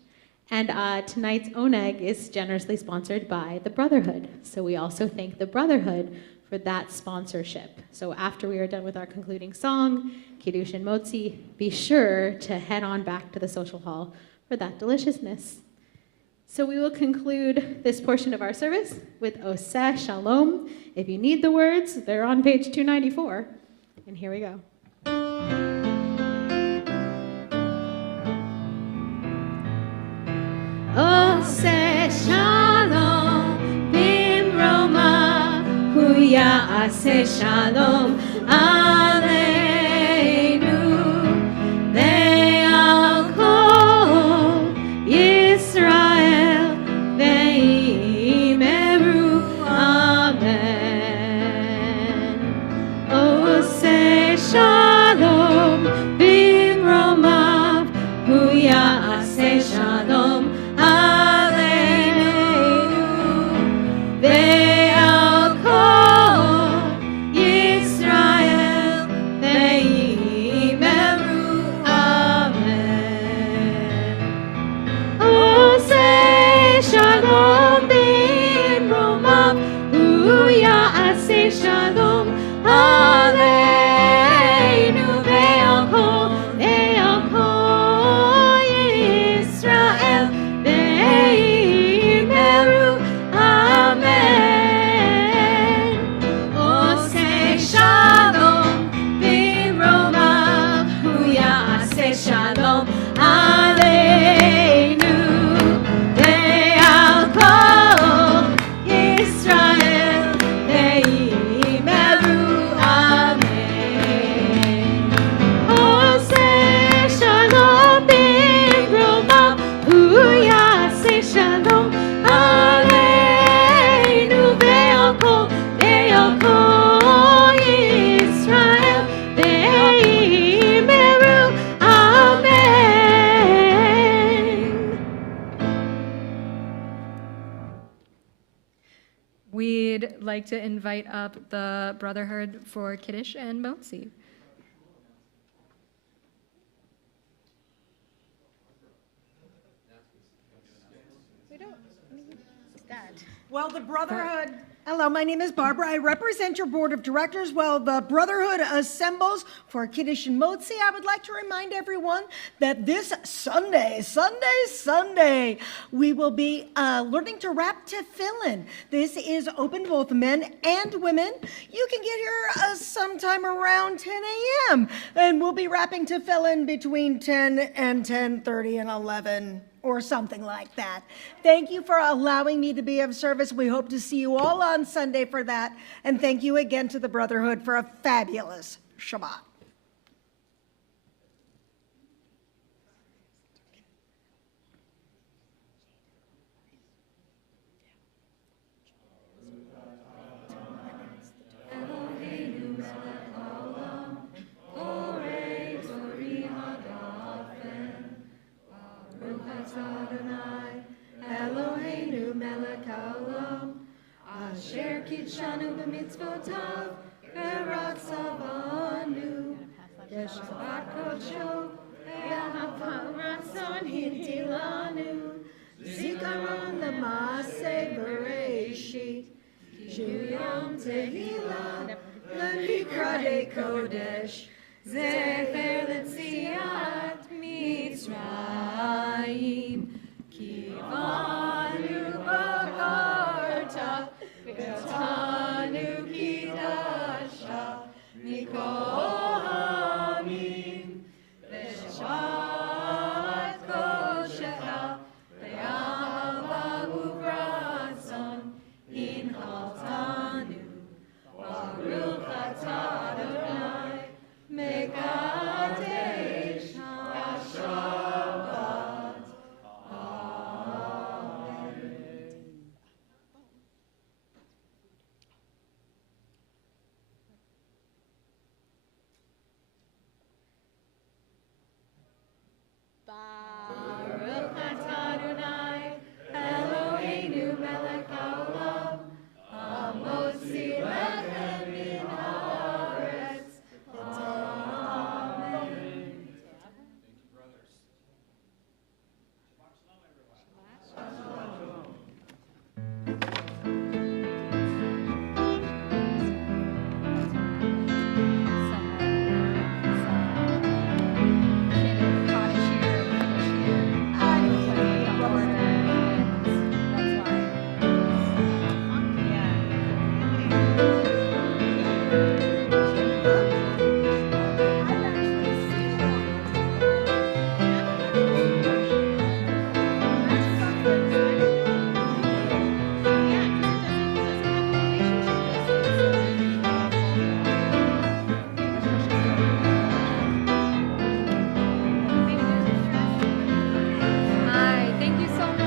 And tonight's Oneg is generously sponsored by the Brotherhood. So we also thank the Brotherhood for that sponsorship. So after we are done with our concluding song, Kiddush and Motzi, be sure to head on back to the social hall for that deliciousness. So we will conclude this portion of our service with Oseh Shalom. If you need the words, they're on page 294. And here we go. Oseh Shalom b'mroma hu ya'aseh shalom aleinu ve'al kol Yisrael ve'imeru. Amen. Oseh shalom b'mromav hu ya'aseh shalom aleinu ve'al kol Yisrael ve'imeru. Amen. Oseh shalom b'mromav hu ya'aseh shalom aleinu ve'al kol Yisrael ve'imeru. Amen. Oseh shalom b'mromav hu ya'aseh shalom aleinu ve'al kol Yisrael ve'imeru. Amen. Oseh shalom b'mromav hu ya'aseh shalom aleinu ve'al kol Yisrael ve'imeru. Amen. We'd like to invite up the Brotherhood for Kiddush and Motzi. Well, the Brotherhood Hello, my name is Barbara. I represent your board of directors. While the Brotherhood assembles for Kiddush and Motzi, I would like to remind everyone that this Sunday, we will be learning to wrap tefillin. This is open to both men and women. You can get here sometime around 10 a.m. and we'll be wrapping tefillin between 10 and 10:30 and 11. Or something like that. Thank you for allowing me to be of service. We hope to see you all on Sunday for that. And thank you again to the Brotherhood for a fabulous Shabbat. Eloheinu melech haolam, asher kidshanu b'mitzvotav, v'ratzavanu, b'shabbat kodsho, v'ahavat ratzon hintilanu, zikaron l'maaseh bereishit, shuyom tehillah, l'mikradei kodesh, zecher l'tziat Mitzrayim. Kivanu bakarta, v'tanu kidasha, mikol hamim, v'shabbat koshecha, v'ahava uvratzon, inhaltanu, baruch atah Adonai, mekadesh hashabbat. Baruch atah Adonai, Eloheinu melech haolam, hamotzi lechem min haaretz. Amen. Hi, thank you so much.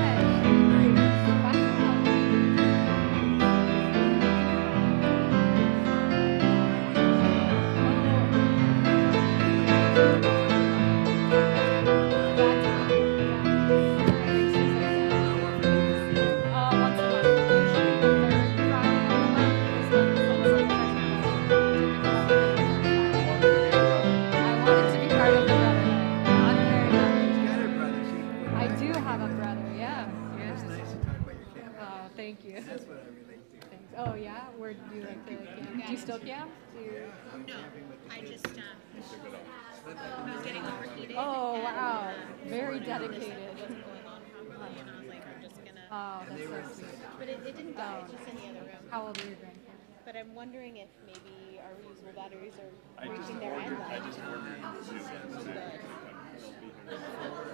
I do have a brother, yeah. It's nice to talk about your camp. Oh, thank you. That's what I relate to. Thanks. Oh, yeah? Where do you like to camp? Do you still camp? Do you... I'm camping with the kids. I was getting overheated. Oh, wow. Very and dedicated. what's going on properly, and I was like, I'm just gonna. Oh, that's so sweet. But it didn't die, it's just in the other room. How old are your grandkids? But I'm wondering if maybe our reusable batteries are reaching their end life.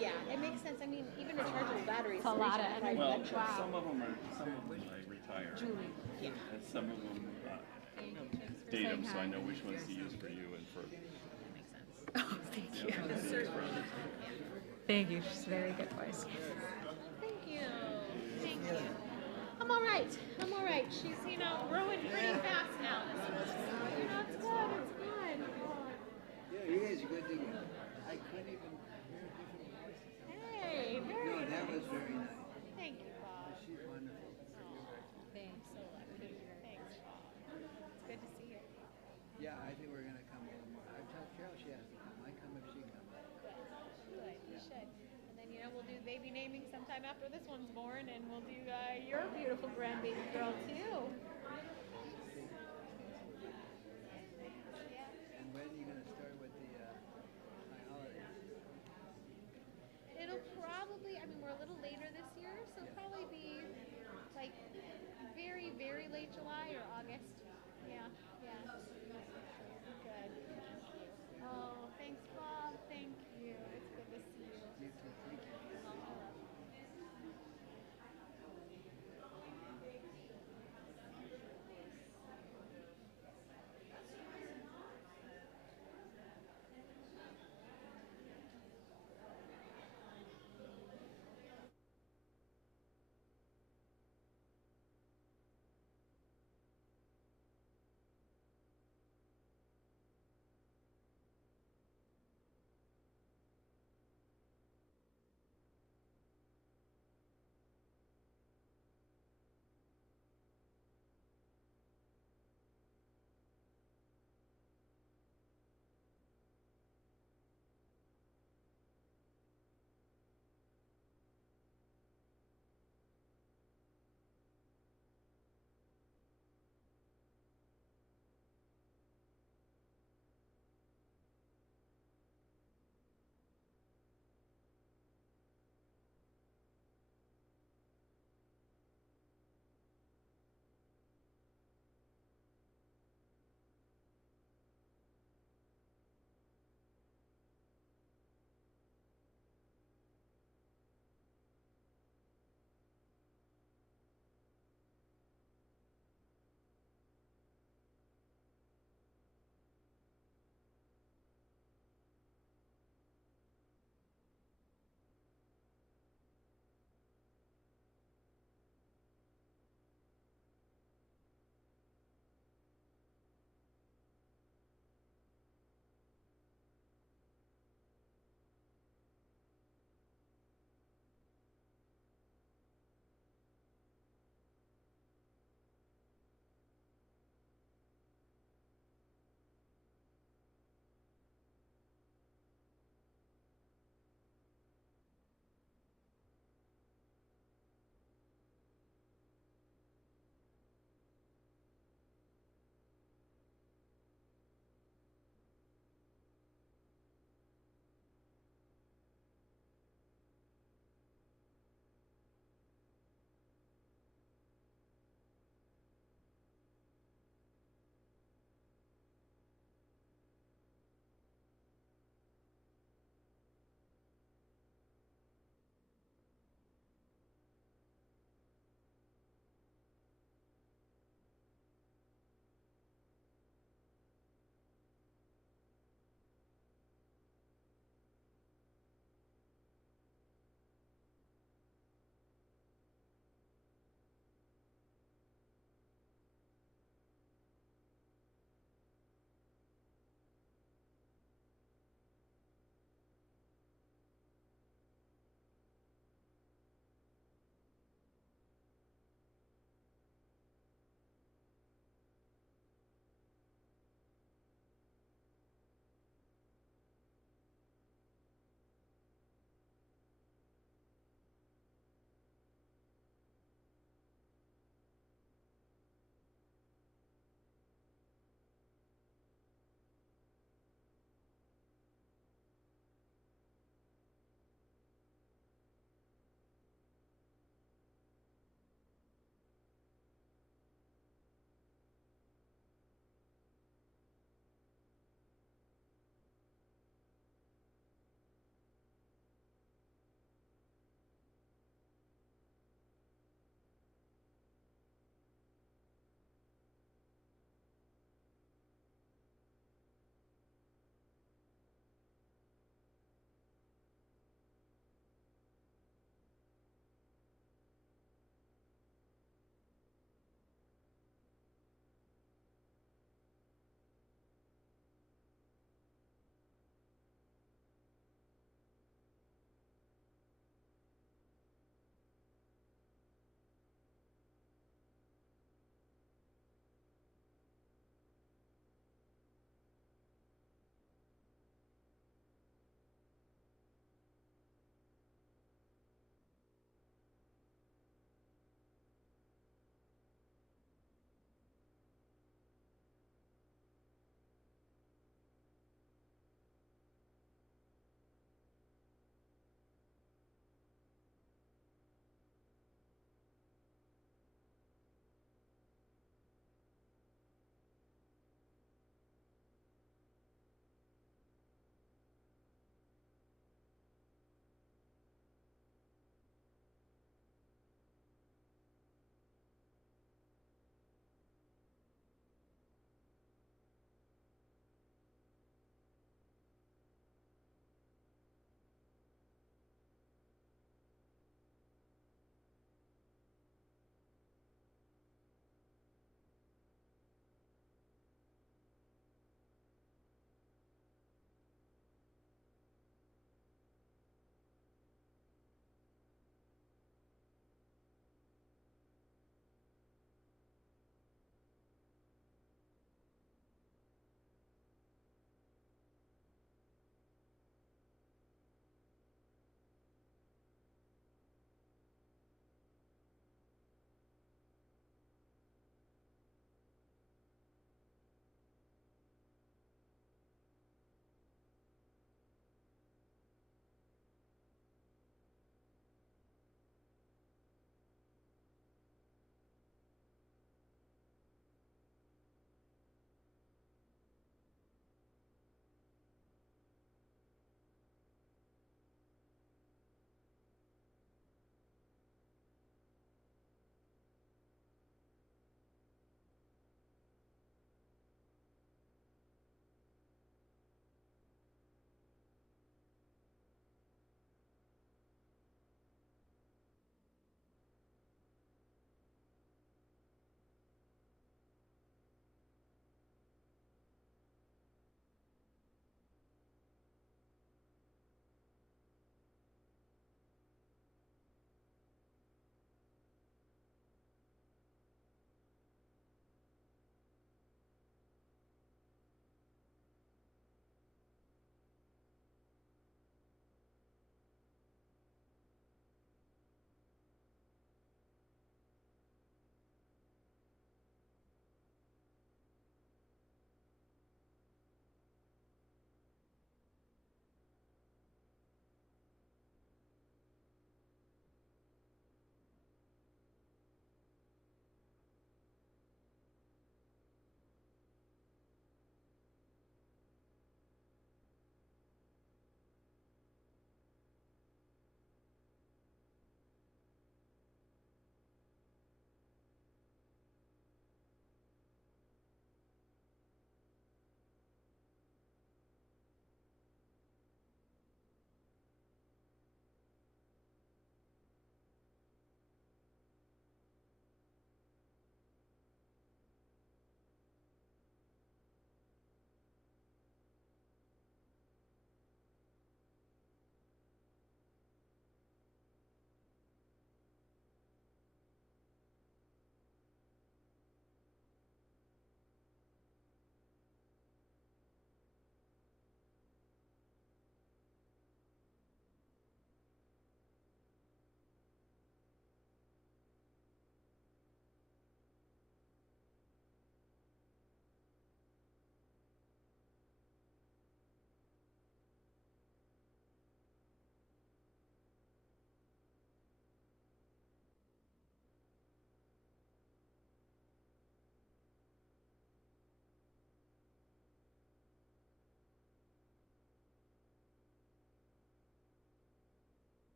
Yeah, it makes sense. I mean, even rechargeable batteries. It's a lot of energy. Well, Wow. some of them I retire. Julie. Yeah. And some of them date them, so I know which ones to use for you and for. Oh, thank you. For others. Thank you. She's a very good voice. Thank you. Thank you. I'm all right. I'm all right. She's, growing pretty fast now. It's good. It's good. Yeah, he is good to go. I couldn't even hear a different voice. Hey, very No, that nice. was very nice. Thank you, Bob. She's wonderful. Thanks. So lucky. Thanks, Bob. It's good to see you. Yeah, I think we're gonna come a little more. I've told Carol she has to come. I come if she comes. Good. You should. And then, we'll do baby naming sometime after this one's born, and we'll do your beautiful grandbaby girl, too.